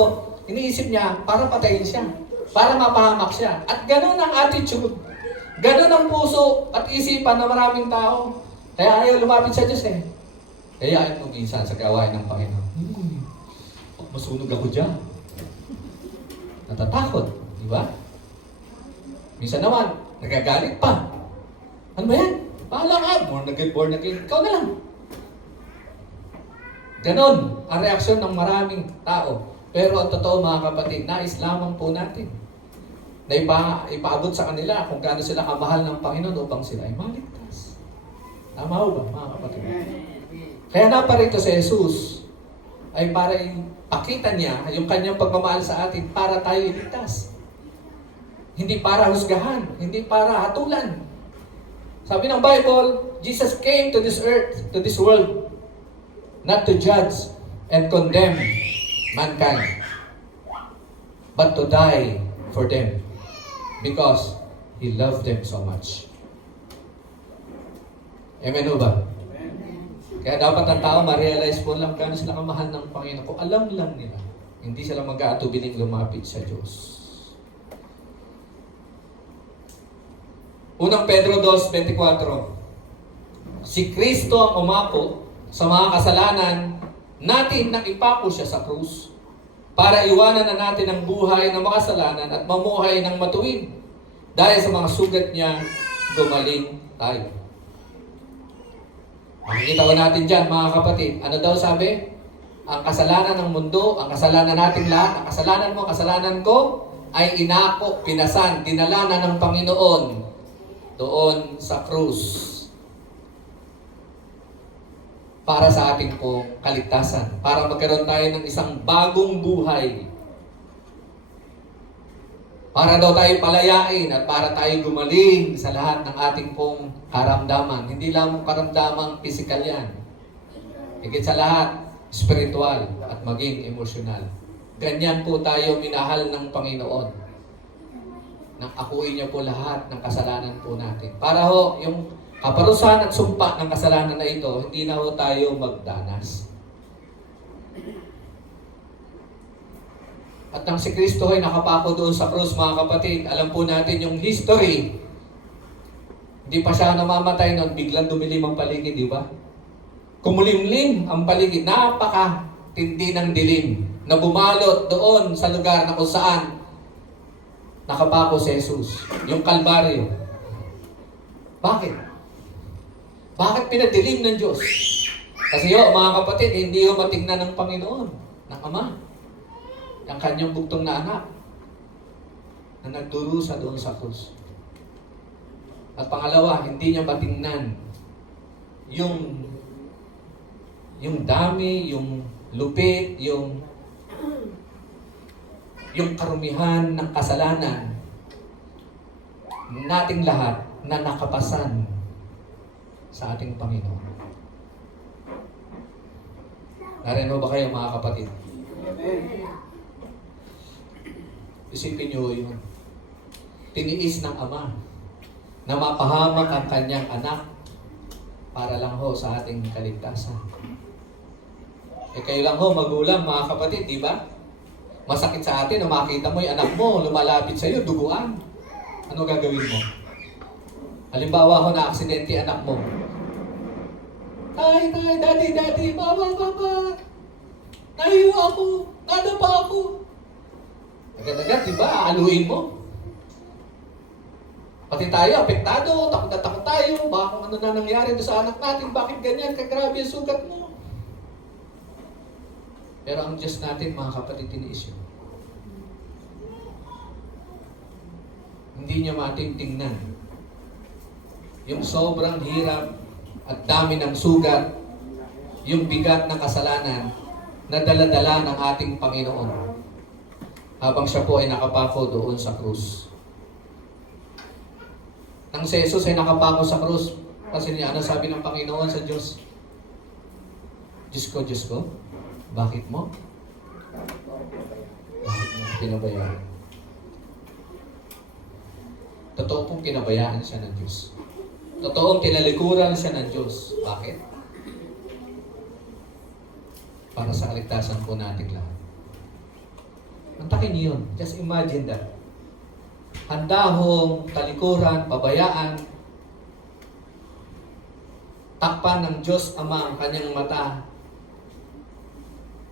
iniisip niya, para patayin siya. Para mapahamak siya. At ganun ang attitude. Ganun ang puso at isipan ng maraming tao. Kaya ayaw lumapit sa Diyos Kaya ito minsan sa gawain ng Panginoon. Masunog ako dyan. Natatakot. Di ba? Minsan naman, nagagalit pa. Ano ba yan? Pahala ka. Born again. Ikaw na lang. Ganon ang reaksyon ng maraming tao. Pero ang totoo mga kapatid, nais lamang po natin na ipaabot sa kanila kung gaano sila kamahal ng Panginoon upang sila ay maligtas. Tama ho ba mga kapatid? Kaya naparito si Jesus ay para ipakita niya yung kanyang pagmamahal sa atin para tayo iligtas. Hindi para husgahan, hindi para hatulan. Sabi ng Bible, Jesus came to this earth, to this world, not to judge and condemn mankind, but to die for them because He loved them so much. Amen o ba? Kaya dapat ang tao ma-realize po lang kung sila kamahal ng Panginoon. Kung alam lang nila, hindi sila mag-aatubiling lumapit sa Diyos. Unang Pedro 2:24. Si Kristo ang umako sa mga kasalanan natin nang ipako siya sa krus para iwanan na natin ang buhay ng makasalanan at mamuhay ng matuwid. Dahil sa mga sugat niya, gumaling tayo. Makikita ko natin dyan, mga kapatid. Ano daw sabi? Ang kasalanan ng mundo, ang kasalanan natin lahat, ang kasalanan mo, kasalanan ko, ay inako, pinasan, dinala na ng Panginoon doon sa krus para sa ating pong kaligtasan, para magkaroon tayo ng isang bagong buhay, para daw tayo palayain at para tayo gumaling sa lahat ng ating pong karamdaman. Hindi lamang karamdamang physical yan, higit sa lahat spiritual at maging emosyonal. Ganyan po tayo minahal ng Panginoon, nang akuin niya po lahat ng kasalanan po natin. Para ho, yung kaparusahan at sumpa ng kasalanan na ito, hindi na ho tayo magdanas. At nang si Kristo ay nakapako doon sa krus, mga kapatid, alam po natin yung history. Hindi pa siya namamatay noon, biglang dumilim ang paligid, di ba? Kumulimlim ang paligid, napaka-tindi ng dilim na bumalot doon sa lugar na kung saan nakapako si Jesus, yung Kalbaryo. Bakit? Bakit pinadilim ng Diyos? Kasi mga kapatid, hindi ho matingnan ng Panginoon, ng Ama, ang kanyang bugtong na anak na nagdurusa doon sa krus. At pangalawa, hindi niya matingnan yung dami, yung lupit, yung karumihan ng kasalanan nating lahat na nakapasan sa ating Panginoon. Narino ba kayo, mga kapatid? Isipin niyo yun. Tiniis ng Ama na mapahamak ang kanyang anak para lang ho sa ating kaligtasan. Kayo lang ho, magulang, mga kapatid, di ba? Masakit sa atin na makita mo yung anak mo, lumalapit sa iyo, duguan. Ano gagawin mo? Halimbawa ho, na aksidente anak mo. Tay, daddy, mama, nahiyo ako, nadapa ako. Agad-agad, di ba? Aaluin mo. Pati tayo, apektado, takot na takot tayo. Baka kung ano na nangyari doon sa anak natin, bakit ganyan, kagrabe ang sugat mo. Pero ang Diyos natin, mga kapatid, tiniis yun. Hindi niya matingtingnan yung sobrang hirap at dami ng sugat, yung bigat ng kasalanan na dala-dala ng ating Panginoon habang siya po ay nakapako doon sa krus. Nang si Jesus ay nakapako sa krus, kasi niya, ano sabi ng Panginoon sa Diyos? Diyos ko, bakit mo? Bakit mo pinabayaan? Totoo pong pinabayaan siya ng Diyos. Totoong tinalikuran siya ng Diyos. Bakit? Para sa kaligtasan po natin lahat. Mantakin niyo yun. Just imagine that. Handa hong talikuran, pabayaan, takpan ng Diyos Ama ang kanyang mata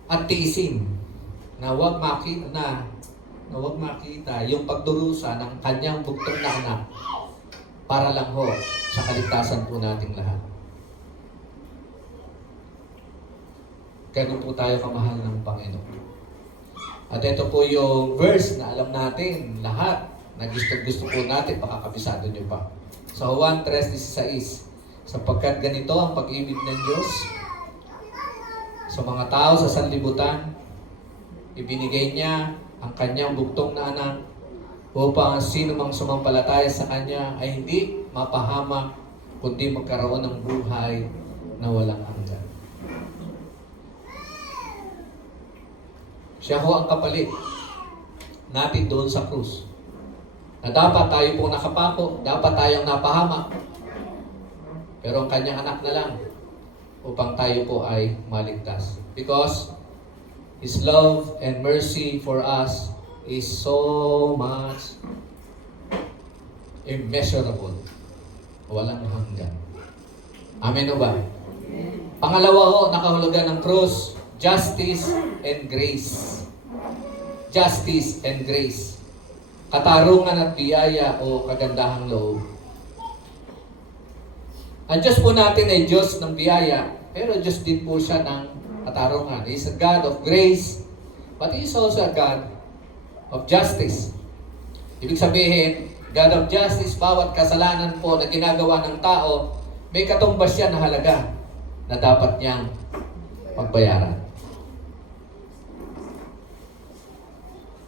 at tiisin na huwag makita yung pagdurusa ng kanyang bugtong na anak para lang ho sa kaligtasan po nating lahat. Ganun po tayo kamahal ng Panginoon. At ito po yung verse na alam natin lahat na gusto po natin, pakakabisado nyo pa. Sa Juan 3:16, sapagkat ganito ang pag-ibig ng Diyos sa mga tao sa sanlibutan, ibinigay niya ang kanyang bugtong na anak upang sino mang sumampalataya sa kanya ay hindi mapahamak kundi magkaroon ng buhay na walang hanggan. Siya ho ang kapalit natin doon sa krus. Na dapat tayo po nakapako, dapat tayong napahamak. pero ang kanyang anak na lang upang tayo po ay maligtas. Because His love and mercy for us is so much immeasurable. Walang hanggan. Amen o ba? Pangalawa ho, nakahulugan ng krus, justice and grace. Justice and grace. Katarungan at biyaya o kagandahang loob. Ang Diyos po natin ay Diyos ng biyaya, pero Diyos din po siya ng katarungan. He is a God of grace, but He is also a God of justice. Ibig sabihin, God of justice, bawat kasalanan po na ginagawa ng tao, may katumbas siya na halaga na dapat niyang pagbayaran.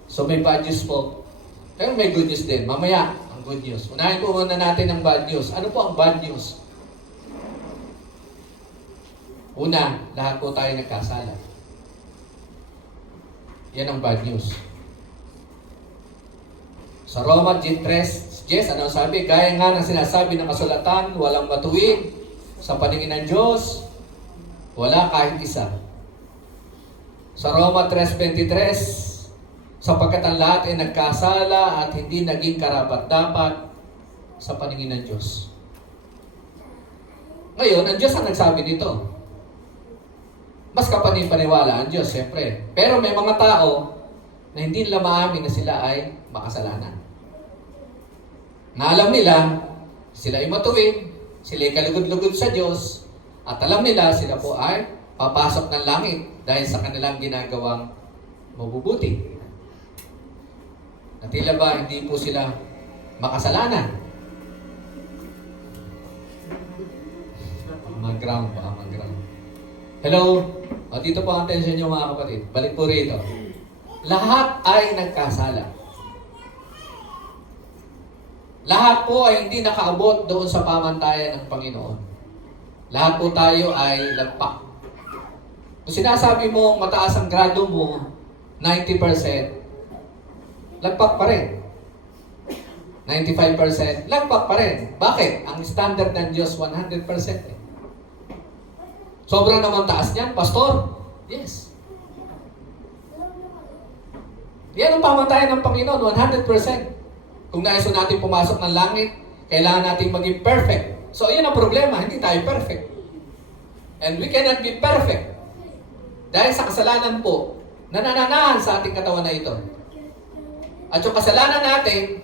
So may bad news po. Pero may good news din. Mamaya, ang good news. Unahin po muna natin ang bad news. Ano po ang bad news? Una, lahat po tayo nagkasala. Yan ang bad news. Sa Roma 3:10, ano sabi? Gaya nga ng sinasabi ng kasulatan, walang matuwid sa paningin ng Diyos, wala kahit isa. Sa Roma 3:23, sapagkat ang lahat ay nagkasala at hindi naging karapat-dapat sa paningin ng Diyos. Ngayon, ang Diyos ang nagsabi nito. Mas kapanipaniwala ang Diyos, siyempre. Pero may mga tao na hindi nila maamin na sila ay makasalanan. Na alam nila, sila ay matuwid, sila ay kalugod-lugod sa Diyos, at alam nila sila po ay papasok ng langit dahil sa kanilang ginagawang mabubuti. At tila ba hindi po sila makasalanan? Mag-ground pa, mag-ground. Hello? O, dito po ang attention nyo mga kapatid. Balik po rito. Lahat ay nagkasala. Lahat po ay hindi nakaabot doon sa pamantayan ng Panginoon. Lahat po tayo ay lagpak. Kung sinasabi mo mataas ang grado mo, 90%, lagpak pa rin. 95%, lagpak pa rin. Bakit? Ang standard ng Diyos, 100%. Sobrang naman taas niyan, Pastor? Yes. Yan ang pamantayan ng Panginoon, 100%. Kung nais natin pumasok ng langit, kailangan natin maging perfect. So, yun ang problema, hindi tayo perfect. And we cannot be perfect. Dahil sa kasalanan po, na nananahan sa ating katawan na ito. At yung kasalanan natin,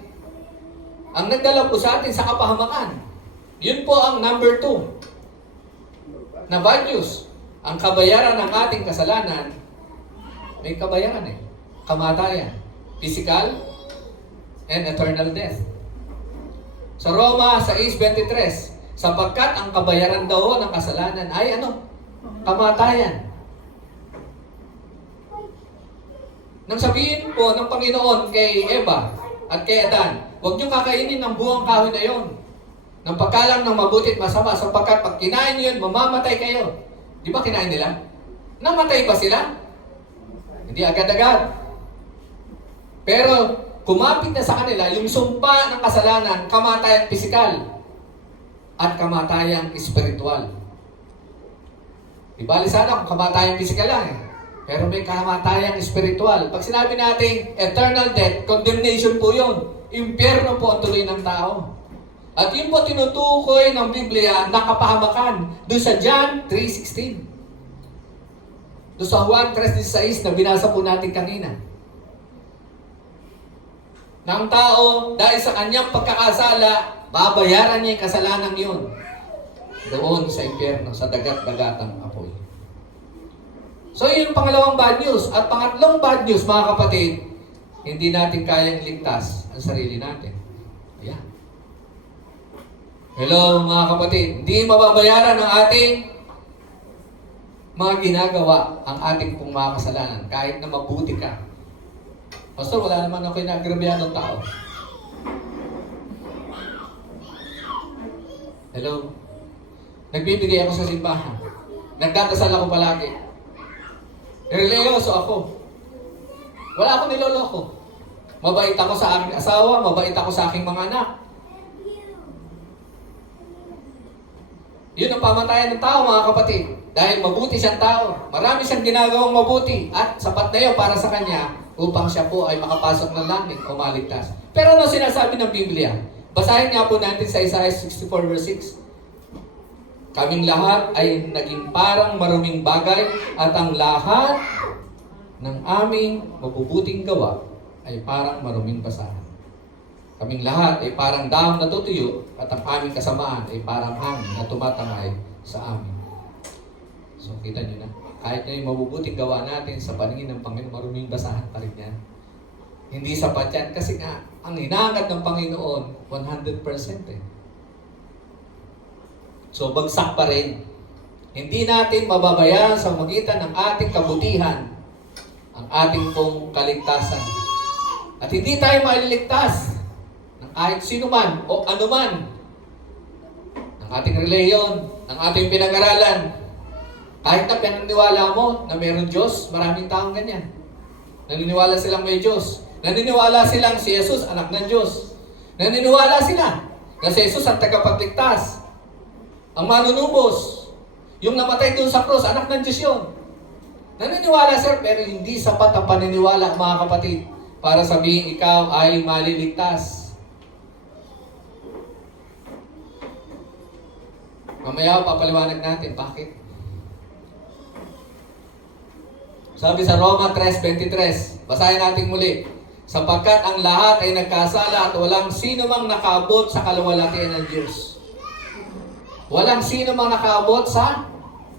ang nagdala po sa atin sa kapahamakan. Yun po ang number 2. Na bad news. Ang kabayaran ng ating kasalanan, may kabayaran eh. Kamatayan. Physical and eternal death. Sa Roma 6:23, sapagkat ang kabayaran daw ng kasalanan ay ano? Kamatayan. Nang sabihin po ng Panginoon kay Eva at kay Adan, huwag niyong kakainin ng buwang kahoy na yon, ng pagkalam ng mabuti at masama, sapagkat pag kinain niyo yun, mamamatay kayo. Di ba kinain nila? Namatay pa sila? Hindi agad-agad. Pero kumapit na sa kanila yung sumpa ng kasalanan, kamatayang pisikal at kamatayang espiritual. Di bali sana kung kamatayang pisikal lang eh. Pero may kamatayang espiritual. Pag sinabi natin eternal death, condemnation po yun. Impyerno po ang tuloy ng tao. At yun po tinutukoy ng Biblia na kapahamakan. Doon sa John 3:16. Doon sa Juan 3:16 na binasa po natin kanina. Ng tao, dahil sa kanyang pagkakasala, babayaran niya yung kasalanan yun. Doon sa impyerno, sa dagat-dagatang apoy. So yun yung pangalawang bad news. At pangatlong bad news, mga kapatid, hindi natin kayang ligtas ang sarili natin. Ayan. Hello mga kapatid, hindi mababayaran ang ating mga ginagawa, ang ating pong mga kasalanan, kahit na mabuti ka. Pastor, wala naman ako inagrabyado ng tao. Hello? Nagbibigay ako sa simbahan. Nagdadasal ako palagi. Religyoso ako. Wala akong niloloko. Mabait ako sa aking asawa, mabait ako sa aking mga anak. Yun ang pamatayan ng tao, mga kapatid. Dahil mabuti siyang tao. Marami siyang ginagawang mabuti. At sapat na yun para sa kanya upang siya po ay makapasok ng langit o maligtas. Pero ano sinasabi ng Biblia? Basahin nga po natin sa Isaiah 64 verse 6. Kaming lahat ay naging parang maruming bagay at ang lahat ng aming mabubuting gawa ay parang maruming basahan. Kaming lahat ay parang dahon na tutuyo at ang aming kasamaan ay parang hangin na tumatangay sa amin. So, kita nyo na. Kahit na yung mabubuting gawa natin sa paningin ng Panginoon, maruming basahan pa rin yan. Hindi sapat yan. Kasi nga, ang hinangad ng Panginoon, 100% eh. So, bagsak pa rin. Hindi natin mababayaran sa magitan ng ating kabutihan ang ating pong kaligtasan. At hindi tayo maliligtas ng kahit sino man o anuman ng ating reliyon, ng ating pinag-aralan. Kahit na pinaniwala mo na mayroong Diyos, maraming taong ganyan. Naniniwala silang may Diyos. Naniniwala silang si Jesus, anak ng Diyos. Naniniwala sila na si Jesus ang tagapagligtas. Ang manunubos. Yung namatay doon sa krus, anak ng Diyos yun. Naniniwala sir, pero hindi sapat ang paniniwala, mga kapatid, para sabihin ikaw ay maliligtas. Mamaya papaliwanag natin, bakit? Sabi sa Roma 3:23, basahin natin muli. Sapagkat ang lahat ay nagkasala at walang sino mang nakaabot sa kaluwalhatian ng Diyos. Walang sino mang nakaabot sa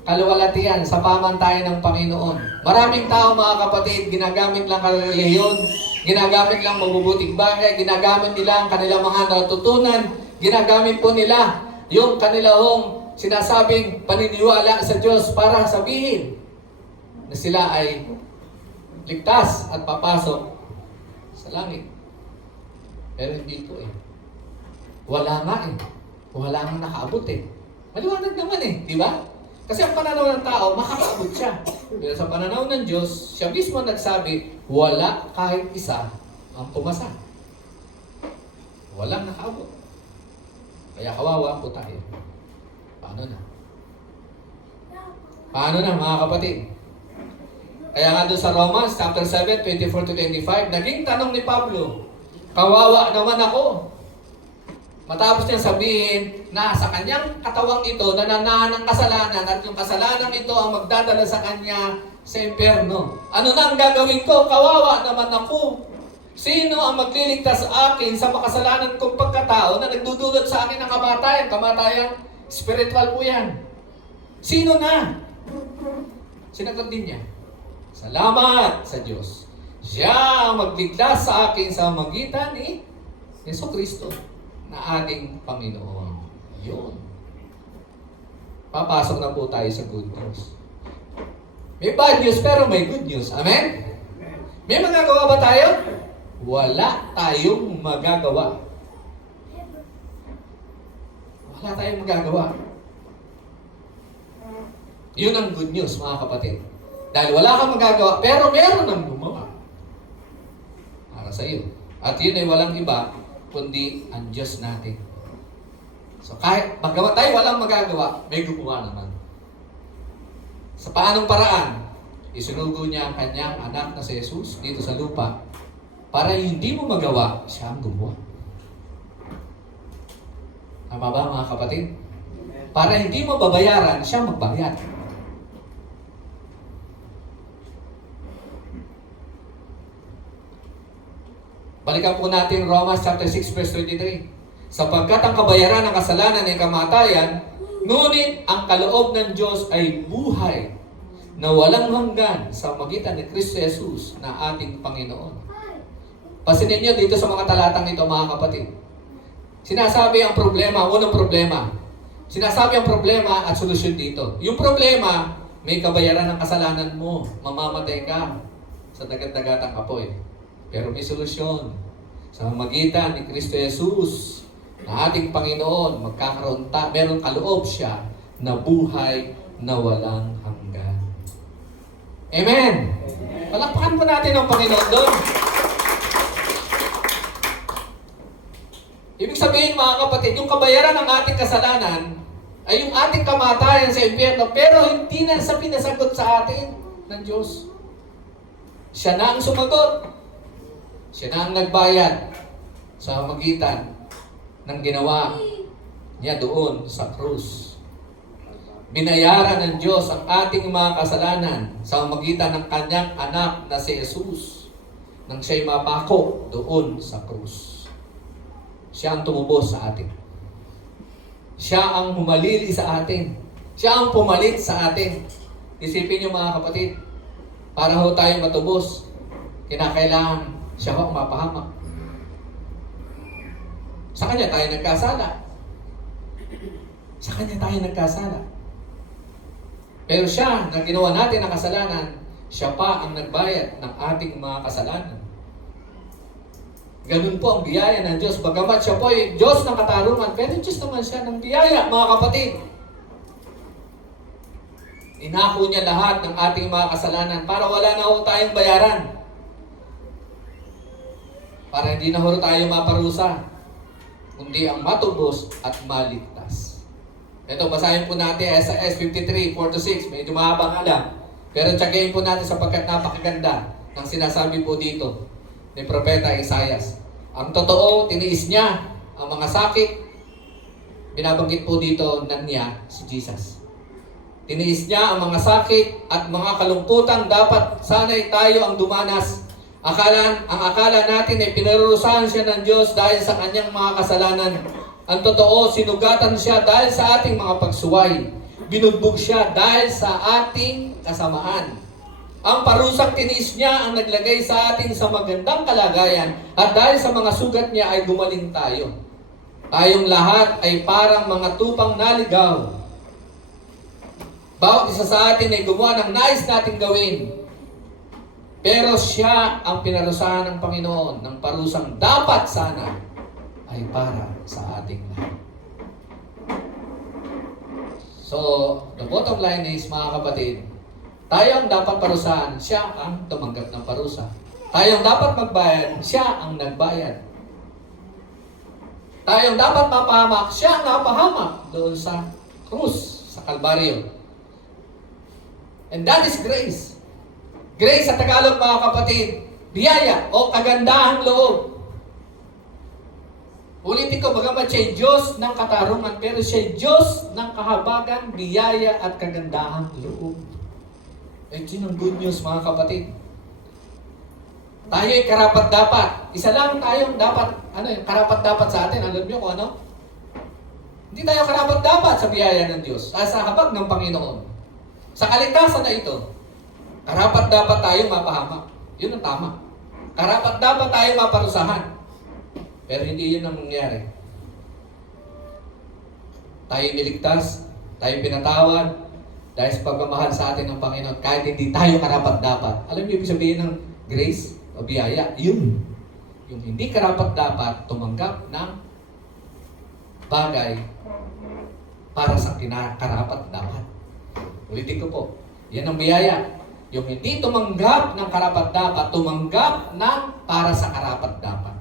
kaluwalhatian, sa pamantayan ng Panginoon. Maraming tao, mga kapatid, ginagamit lang relihiyon, ginagamit lang mabubuting bagay, ginagamit nila ang kanilang mga natutunan, ginagamit po nila yung kanilang sinasabing paniniwala sa Diyos para sabihin na sila ay ligtas at papasok sa langit. Pero hindi po eh. Wala nga eh. Wala nga nakaabot eh. Maliwanag naman eh, di ba? Kasi ang pananaw ng tao, makakaabot siya. Pero sa pananaw ng Diyos, siya mismo nagsabi, wala kahit isa ang pumasa. Walang nakaabot. Kaya kawawa po tayo. Paano na? Paano na, mga kapatid? Kaya nga doon sa Romans chapter 7, 24-25, naging tanong ni Pablo, kawawa naman ako. Matapos niya sabihin na sa kanyang katawang ito, nananahan ng kasalanan at yung kasalanan ito ang magdadala sa kanya sa impyerno. Ano na ang gagawin ko? Kawawa naman ako. Sino ang magliligtas sa akin sa makasalanan kong pagkatao na nagdudulot sa akin ng kamatayan? Kamatayang spiritual po yan. Sino na? Sinagot din niya. Salamat sa Diyos. Siya ang magligtas sa akin sa magitan ni Jesucristo na ating Panginoon. Yun. Papasok na po tayo sa good news. May bad news pero may good news. Amen? May magagawa ba tayo? Wala tayong magagawa. Wala tayong magagawa. Yun ang good news, mga kapatid. Dahil wala kang magagawa, pero meron nang gumawa para sa iyo. At yun ay walang iba, kundi ang Diyos natin. So kahit magawa tayo walang magagawa, may gumawa naman. Sa paanong paraan? Isinugo niya ang kanyang anak na si Jesus dito sa lupa para hindi mo magawa, siya ang gumawa. Tama ba, mga kapatid? Para hindi mo babayaran, siya magbayad. Balikan po natin Romans chapter 6 verse 23. Sapagkat ang kabayaran ng kasalanan ay kamatayan, ngunit ang kaloob ng Diyos ay buhay na walang hanggan sa magitan ni Kristo Jesus na ating Panginoon. Pasinin niyo dito sa mga talatang ito, mga kapatid. Sinasabi ang problema, unang problema. Sinasabi ang problema at solusyon dito. Yung problema, may kabayaran ng kasalanan mo. Mamamatay ka sa dagat-dagatang apoy. Pero may solusyon. Sa magitan ni Kristo Jesus na ating Panginoon, magkakaroon merong kaloob siya na buhay na walang hanggan. Amen! Palakpakan po natin ang Panginoon doon. Ibig sabihin, mga kapatid, yung kabayaran ng ating kasalanan, ay yung ating kamatayan sa impyerno, pero hindi na sa pinasagot sa atin ng Diyos. Siya na ang sumagot. Siya na ang nagbayad sa magitan ng ginawa niya doon sa krus. Binayaran ng Diyos ang ating mga kasalanan sa magitan ng kanyang anak na si Jesus nang siya'y mapako doon sa krus. Siya ang tumubos sa atin. Siya ang humalili sa atin. Siya ang pumalit sa atin. Isipin niyo mga kapatid, para ho tayo matubos, kinakailangan siya ho mapahamak. Sa Kanya tayo nagkasala. Sa Kanya tayo nagkasala. Pero siya, na ginawa natin ang kasalanan, siya pa ang nagbayad ng ating mga kasalanan. Ganun po ang biyaya ng Diyos. Bagamat siya po ay Diyos ng katarungan, pero Diyos naman siya ng biyaya, mga kapatid. Inako niya lahat ng ating mga kasalanan para wala na ho tayong bayaran. Para hindi na ho tayo maparusa, kundi ang matubos at maligtas. Ito, basahin po natin Isaiah 53, 4-6. Medyo mahaba nga lang. Pero tsagayin po natin sapagkat napakaganda ng sinasabi po dito ni Propeta Isaias. Ang totoo, tiniis niya ang mga sakit. Binabanggit po dito ng niya si Jesus. Tiniis niya ang mga sakit at mga kalungkutan. Dapat sana'y tayo ang dumanas. Ang akala natin ay pinarurusahan siya ng Diyos dahil sa kanyang mga kasalanan. Ang totoo, sinugatan siya dahil sa ating mga pagsuway. Binugbog siya dahil sa ating kasamaan. Ang parusang tinis niya ang naglagay sa atin sa magandang kalagayan at dahil sa mga sugat niya ay gumaling tayo. Tayong lahat ay parang mga tupang naligaw. Bawat isa sa atin ay gumawa ng nais nating gawin. Pero siya ang pinarusahan ng Panginoon ng parusang dapat sana ay para sa ating lahat. So, the bottom line is, mga kapatid, tayo ang dapat parusahan, siya ang tumanggap ng parusa. Tayo ang dapat magbayad, siya ang nagbayad. Tayo ang dapat mapahamak, siya ang napahamak doon sa krus, sa Kalbaryo. And that is grace. Grace sa Tagalog, mga kapatid, biyaya o kagandahang loob. Ulitin ko, bagamat siya'y Diyos ng katarungan, pero siya'y Diyos ng kahabagan, biyaya at kagandahang loob. Ito yung good news, mga kapatid. Tayo'y karapat-dapat. Isa lang tayong dapat, karapat-dapat sa atin. Alam niyo kung ano? Hindi tayo karapat-dapat sa biyaya ng Diyos, sa habag ng Panginoon. Sa kaligtasan na ito, karapat-dapat tayong mapahamak. Yun ang tama. Karapat-dapat tayong maparusahan. Pero hindi yun ang nangyari. Tayo niligtas, tayo pinatawad, dahil sa pagmamahal sa atin ng Panginoon, kahit hindi tayo karapat-dapat. Alam niyo ibig sabihin ng grace o biyaya? Yun. Yung hindi karapat-dapat, tumanggap ng bagay para sa karapat-dapat. Ulitin ko po. Yan ang biyaya. Yung hindi tumanggap ng karapat-dapat, tumanggap ng para sa karapat-dapat.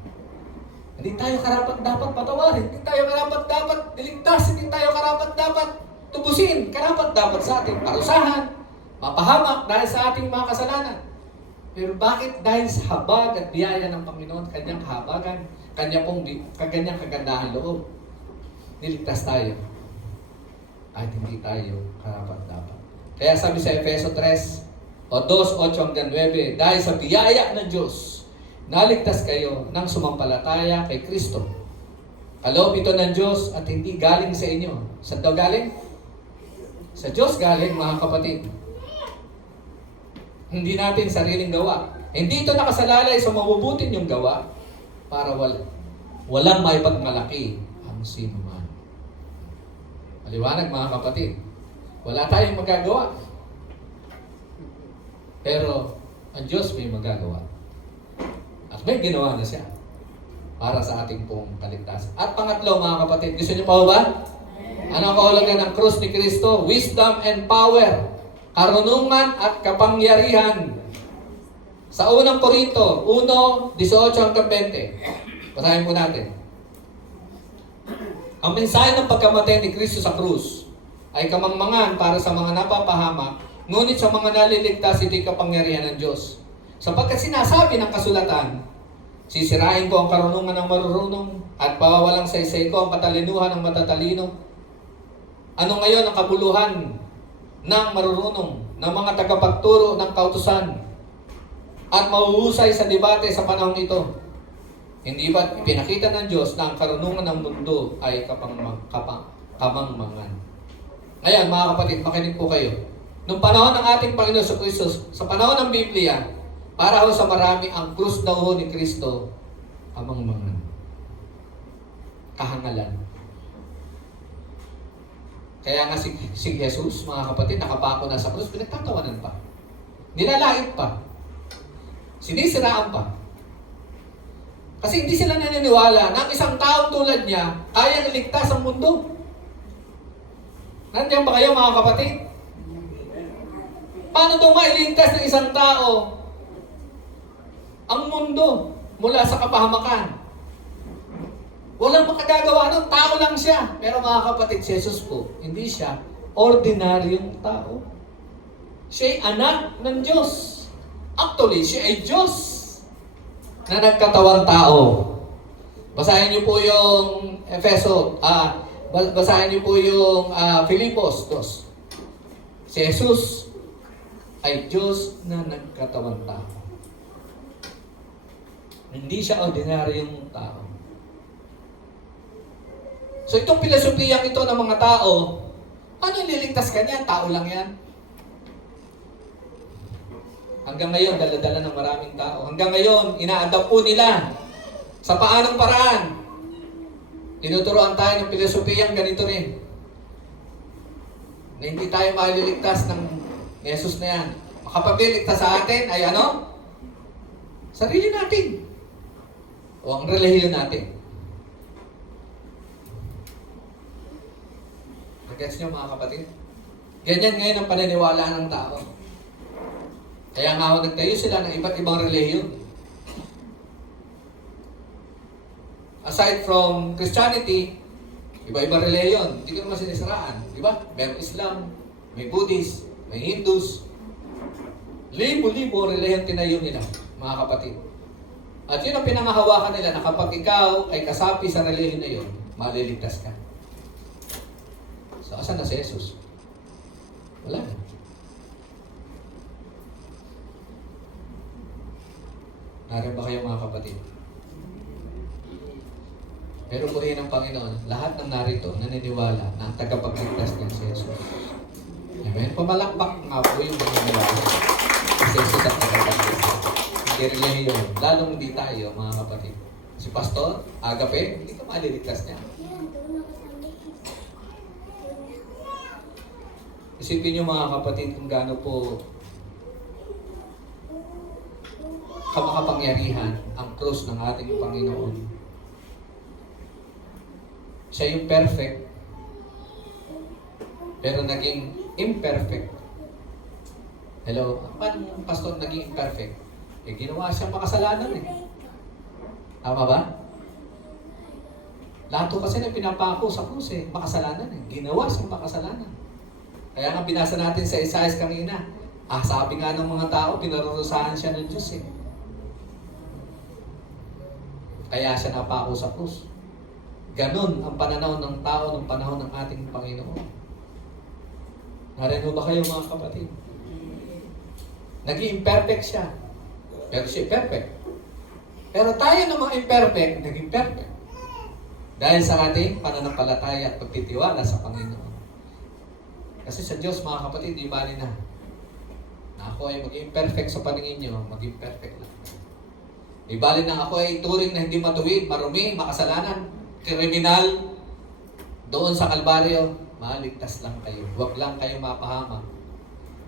Hindi tayo karapat-dapat patawarin. Hindi tayo karapat-dapat niligtas. Hindi tayo karapat-dapat tubusin. Karapat-dapat sa ating parusahan, mapahamak dahil sa ating mga kasalanan. Pero bakit? Dahil sa habag at biyaya ng Panginoon, kanyang kahabagan, kanyang kagandahan loob. Niligtas tayo. At hindi tayo karapat-dapat. Kaya sabi sa Efeso 3, o 2:8-9, dahil sa biyaya ng Diyos, naligtas kayo ng sumampalataya kay Kristo. Kaloob ito ng Diyos at hindi galing sa inyo. Saan daw galing? Sa Diyos galing, mga kapatid. Hindi natin sariling gawa. Hindi ito nakasalalay sa mabubutin yung gawa para walang maipagmalaki ang sino man. Maliwanag, mga kapatid. Wala tayong magagawa. Pero ang Diyos may magagawa. At may ginawa na siya para sa ating pong kaligtasan. At pangatlo, mga kapatid, gusto niyo pa ba? Ano ang kahulugan ng krus ni Kristo? Wisdom and power. Karunungan at kapangyarihan. Sa unang Korinto, 1:18-20. Basahin po natin. Ang mensahe ng pagkamatay ni Kristo sa krus ay kamangmangan para sa mga napapahamak, ngunit sa mga naliligtas ito'y kapangyarihan ng Diyos. Sapagkat sinasabi ng kasulatan, sisirain ko ang karunungan ng marurunong at pawawalang saysay ko ang katalinuhan ng matatalino. Ano ngayon ang kabuluhan ng marurunong, ng mga tagapagturo ng kautusan at mahuhusay sa debate sa panahon ito? Hindi ba't ipinakita ng Diyos na ang karunungan ng mundo ay kamangmangan? Ngayon, mga kapatid, makinig po kayo. Nung panahon ng ating Panginoon sa Kristo, sa panahon ng Biblia, para ho sa marami, ang krus daw ho ni Kristo, kamangmangan. Kahangalan. Kaya nga si Jesus, mga kapatid, nakapako na sa krus, pinagtatawanan pa. Nilalait pa. Sinisiraan pa. Kasi hindi sila naniniwala na ang isang taong tulad niya kayang iligtas ang mundo. Nandiyan ba kayo, mga kapatid? Paano daw mailigtas ng isang tao ang mundo mula sa kapahamakan? Walang makagagawa nun, tao lang siya. Pero mga kapatid, si Jesus po, hindi siya ordinaryong tao. Siya'y anak ng Diyos. Actually, siya ay Diyos na nagkatawang tao. Basahin niyo po yung basahin niyo po yung Filipos 2. Si Jesus ay Diyos na nagkatawang tao. Hindi siya ordinaryong tao. So itong pilosopiyang ito ng mga tao, ano liligtas ka niya? Tao lang yan. Hanggang ngayon, dala-dala ng maraming tao. Hanggang ngayon, ina-adapt po nila sa paanong paraan. Tinuturoan tayo ng pilosopiyang ganito rin. Na hindi tayo maliligtas ng Jesus na yan. Makapagliligtas sa atin ay ano? Sarili natin. O ang relihiyon natin. Nag-gets niyo, mga kapatid? Ganyan ngayon ang paniniwala ng tao. Kaya nga nagtayo sila ng iba't ibang relihiyon. Aside from Christianity, iba-ibang relihiyon. Hindi ko naman sinisiraan. Di ba? May Islam, may Buddhist, may Hindus. Libo-libo relihiyon tinayo nila, mga kapatid. At yun ang pinangahawakan nila na kapag ikaw ay kasapi sa relihiyon na yun, maliligtas ka. So, asan na si Jesus? Wala na. Narin ba kayo, mga kapatid? Pero purihin ng Panginoon, lahat ng narito naniniwala na ang tagapagligtas niya si Jesus. Amen? Pumalakpak nga po yung naniniwala si Jesus ang tagapagligtas. Hindi relihiyon. Lalong hindi tayo, mga kapatid. Si Pastor, agape, hindi ka maliligtas niya. Isipin niyo, mga kapatid, kung gaano po kamakapangyarihan ang krus ng ating Panginoon. Siya yung perfect, pero naging imperfect. Hello? Paano yung pastor naging imperfect? Eh, ginawa siyang makasalanan eh. Tama ba? Lahat kasi na pinapako sa krus eh, makasalanan eh. Ginawa siyang makasalanan. Kaya nga binasa natin sa Isaiah kanina, sabi nga ng mga tao, pinarurusahan siya ng Diyos eh. Kaya siya napako sa krus. Ganon ang pananaw ng tao ng panahon ng ating Panginoon. Narinig ba kayo, mga kapatid? Naging imperfect siya. Pero siya perfect. Pero tayo namang imperfect, naging perfect. Dahil sa ating pananampalataya at pagtitiwala sa Panginoon. Kasi sa Diyos, mga kapatid, di bali na ako ay maging perfect sa paningin nyo, maging perfect lang. Di bali na ako ay turing na hindi matuwid, marumi, makasalanan, kriminal, doon sa Kalbaryo, maligtas lang kayo. Huwag lang kayo mapahamak.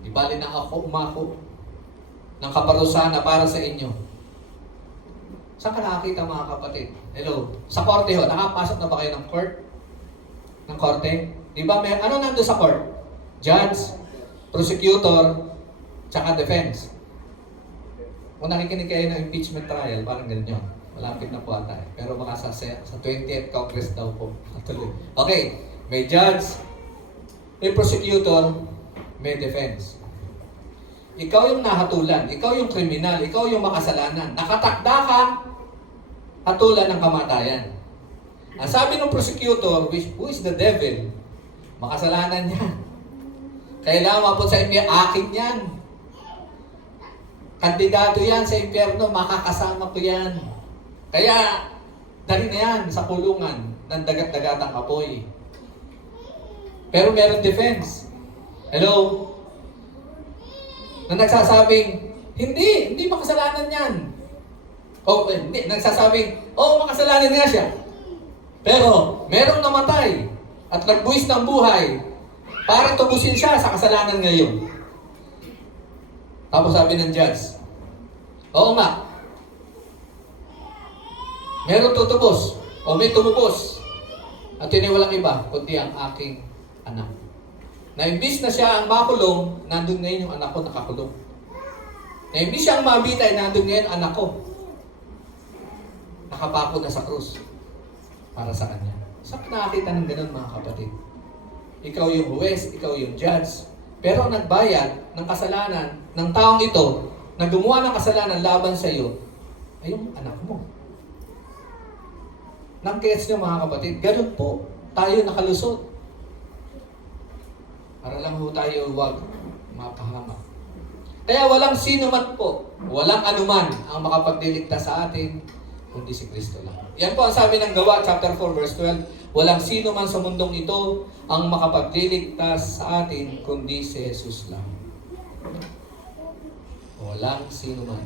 Di bali na ako umako ng kaparusahan na para sa inyo. Saan ka nakakita, mga kapatid? Hello? Sa korte ho, nakapasok na ba kayo ng court? Ng korte? Di ba may, ano nando sa court? Judge, prosecutor, tsaka defense. Kung nakikinig kayo ng impeachment trial, parang ganyan yun. Malapit na po ata eh. Pero baka sa 20th Congress daw po. Okay, may judge, may prosecutor, may defense. Ikaw yung nahatulan, ikaw yung kriminal, ikaw yung makasalanan. Nakatakda ka, hatulan ng kamatayan. Ang sabi ng prosecutor, who is the devil? Makasalanan niya. Kailangan mapot sa impyerno, akin yan. Kandidato yan sa impyerno, makakasama ko yan. Kaya, dali na yan sa kulungan ng dagat-dagatang apoy. Pero meron defense. Hello? Na nagsasabing, hindi makasalanan yan. O, hindi, nagsasabing, makasalanan nga siya. Pero, merong namatay at nagbuwis ng buhay para tubusin siya sa kasalanan ngayon. Tapos sabi ng judge, oo nga, meron tutubos o may tumubos at yun ay walang iba kundi ang aking anak. Na imbis na siya ang makulong, nandun ngayon yung anak ko nakakulong. Na imbis siya ang mabitay, nandun ngayon anak ko. Nakapako na sa krus para sa kanya. Saan nakakita ng ganun mga kapatid? Ikaw yung huwes, ikaw yung judge. Pero ang nagbayad ng kasalanan ng taong ito, na gumawa ng kasalanan laban sa iyo, ay yung anak mo. Nang-gets nyo mga kapatid, ganun po tayo nakalusot. Para lang ho tayo huwag mapahamak. Kaya walang sino man po, walang anuman ang makapagdiligtas sa atin, kundi si Kristo lang. Yan po ang sabi ng Gawa, chapter 4, verse 12. Walang sino man sa mundong ito ang makapagdiligtas sa atin, kundi si Jesus lang. Walang sino man.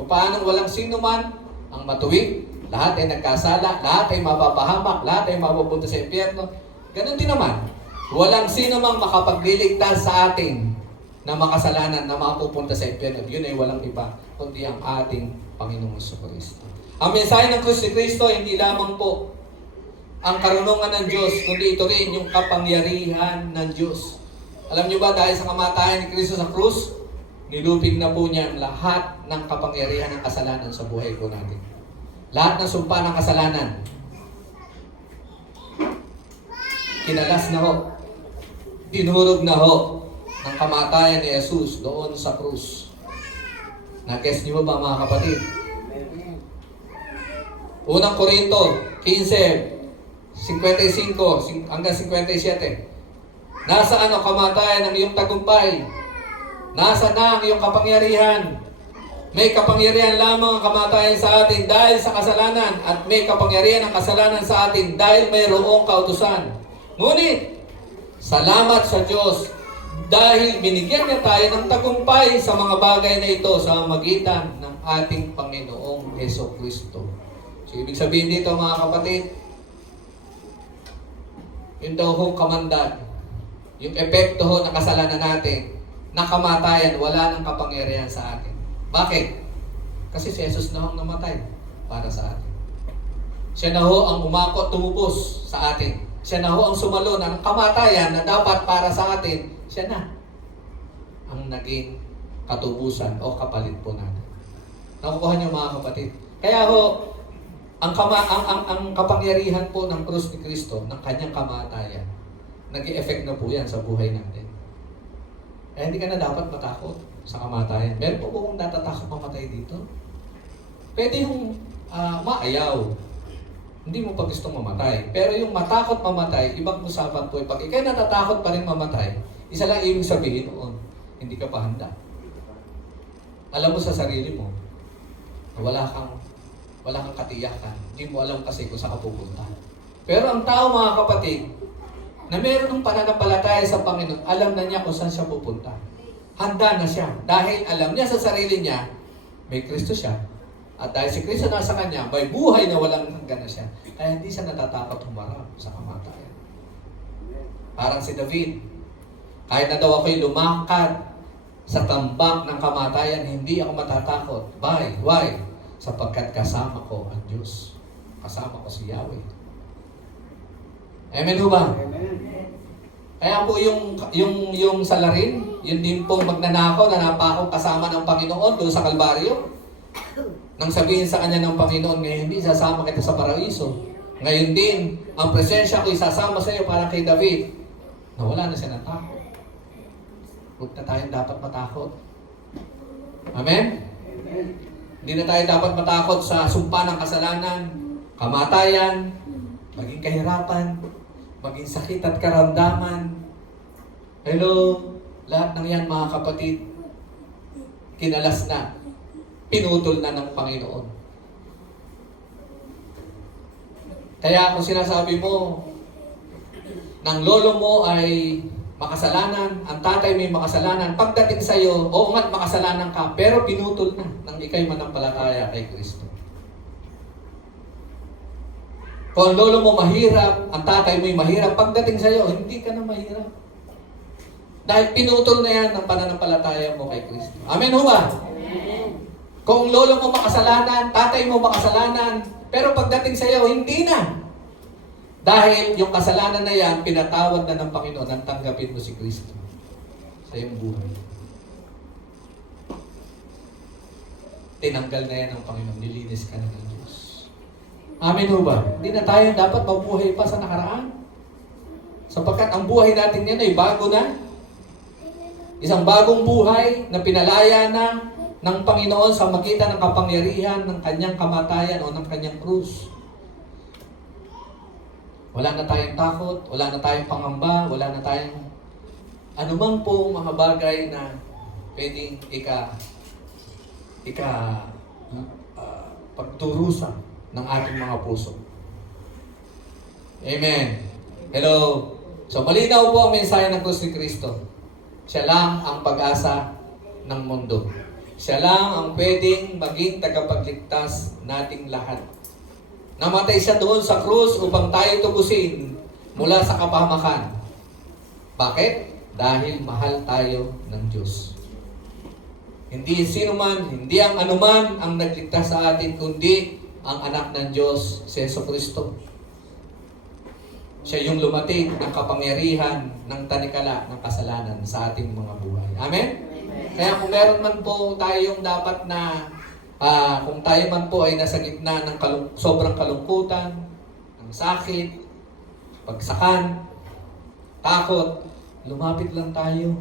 O paano walang sino man ang matuwid? Lahat ay nagkasala, lahat ay mapapahamak, lahat ay mapupunta sa impyerno. Ganon din naman. Walang sino mang makapagdiligtas sa atin na makasalanan na mapupunta sa impyerno. Yun ay walang iba, kundi ang ating Panginoong Kristo. Ang mensahe ng Krus ni Kristo, hindi lamang po ang karunungan ng Diyos, kundi ito rin yung kapangyarihan ng Diyos. Alam niyo ba, dahil sa kamatayan ni Kristo sa krus, nilupig na po niya ang lahat ng kapangyarihan ng kasalanan sa buhay po natin. Lahat ng sumpa ng kasalanan, kinalas na ho, dinurog na ho ng kamatayan ni Jesus doon sa krus. Na-guess niyo ba mga kapatid? Unang Korinto 15, 55 hanggang 57. Nasaan ang kamatayan ng iyong tagumpay? Nasaan na ang iyong kapangyarihan? May kapangyarihan lamang ang kamatayan sa atin dahil sa kasalanan at may kapangyarihan ang kasalanan sa atin dahil mayroong kautusan. Ngunit, salamat sa Diyos dahil binigyan niya tayo ng tagumpay sa mga bagay na ito sa magitan ng ating Panginoong Jesucristo. So, ibig sabihin dito mga kapatid, yung daw hong kamandag, yung epekto ho ng kasalanan natin, na kamatayan, wala nang kapangyarihan sa atin. Bakit? Kasi si Jesus na ho ang namatay para sa atin. Siya na ho ang umakot, tumupos sa atin. Siya na ho ang sumalo ng kamatayan na dapat para sa atin. Siya na ang naging katubusan o kapalit po natin. Nakukuha niyo mga kapatid. Kaya ho, ang kapangyarihan po ng krus ni Kristo, ng kanyang kamatayan, nag-i-effect na po yan sa buhay natin. Kaya hindi ka na dapat matakot sa kamatayan. Meron po kung natatakot mamatay dito? Pwede yung maayaw. Hindi mo pa gustong mamatay. Pero yung matakot mamatay, ibang usapan po. Pag ikay natatakot pa rin mamatay, isa lang ibig sabihin noon, hindi ka pa handa. Alam mo sa sarili mo, wala kang katiyakan. Hindi mo alam kasi kung saan ka pupunta. Pero ang tao mga kapatid, na meron ng pananampalataya sa Panginoon, alam na niya kung saan siya pupunta. Handa na siya. Dahil alam niya sa sarili niya, may Kristo siya. At dahil si Kristo nasa kanya, may buhay na walang hanggan na siya. Kaya hindi siya natatakot humarap sa kamatayan. Parang si David, kahit na daw ako'y lumakad sa tambak ng kamatayan, hindi ako matatakot. Why? Sapagkat kasama ko ang Diyos. Kasama ko si Yahweh. Amen ho ba? Kaya po yung salarin, yun din po magnanakaw na napako kasama ng Panginoon doon sa Kalbaryo. Nang sabihin sa kanya ng Panginoon, ngayon din sasama kita sa paraiso. Ngayon din, ang presensya ko isasama sa iyo para kay David. na wala na siya ng takot. Huwag na tayong dapat matakot. Amen? Hindi na tayo dapat matakot sa sumpa ng kasalanan, kamatayan, maging kahirapan, maging sakit at karamdaman. Hello? Lahat ng yan, mga kapatid, kinalas na, pinutol na ng Panginoon. Kaya kung sinasabi mo, ng lolo mo ay makasalanan, ang tatay mo ay makasalanan, pagdating sa iyo, oo nga't makasalanan ka, pero pinutol na nang ikay manampalataya kay Kristo. Kung ang lolo mo mahirap, ang tatay mo ay mahirap, pagdating sa iyo, hindi ka na mahirap. Dahil pinutol na yan ng pananampalataya mo kay Kristo. Amen ho ba? Kung lolo mo makasalanan, tatay mo makasalanan, pero pagdating sa iyo, hindi na. Dahil yung kasalanan na yan, pinatawad na ng Panginoon nang tanggapin mo si Kristo sa iyong buhay. Tinanggal na yan ng Panginoon, nilinis ka na ng Diyos. Amen ho ba? Hindi na tayo dapat mabuhay pa sa nakaraan. Sapagkat ang buhay natin yan ay bago na. Isang bagong buhay na pinalaya na ng Panginoon sa magitan ng kapangyarihan ng kanyang kamatayan o ng kanyang krus. Wala na tayong takot, wala na tayong pangamba, wala na tayong anumang pong mga bagay na pwedeng pagturusan ng ating mga puso. Amen. Hello. So malinaw po ang mensahe ng krus ni Kristo. Siya lang ang pag-asa ng mundo. Siya lang ang pwedeng maging tagapagligtas nating lahat. Namatay siya doon sa krus upang tayo tubusin mula sa kapahamakan. Bakit? Dahil mahal tayo ng Diyos. Hindi sino man, hindi ang anuman ang nagligtas sa atin, kundi ang anak ng Diyos, si Jesucristo. Siya yung lumating ng kapangyarihan ng tanikala ng kasalanan sa ating mga buhay. Amen? Kaya kung meron man po tayong dapat na kung tayo man po ay nasa gitna ng sobrang kalungkutan, ng sakit, pagsakan, takot, lumapit lang tayo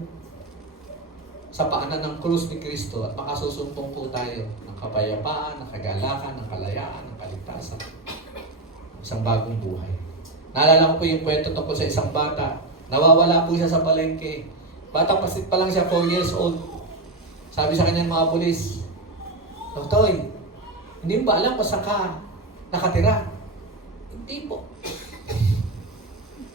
sa paanan ng krus ni Kristo at makasusumpong po tayo ng kapayapaan, ng kagalakan, ng kalayaan, ng kaligtasan. Isang bagong buhay. Naalala ko po yung kwento tungkol sa isang bata. Nawawala po siya sa palengke. Batang pasit pa lang siya, 4 years old. Sabi sa kanya ng mga pulis, Totoy, hindi mo ba alam kung saan ka nakatira? Hindi po.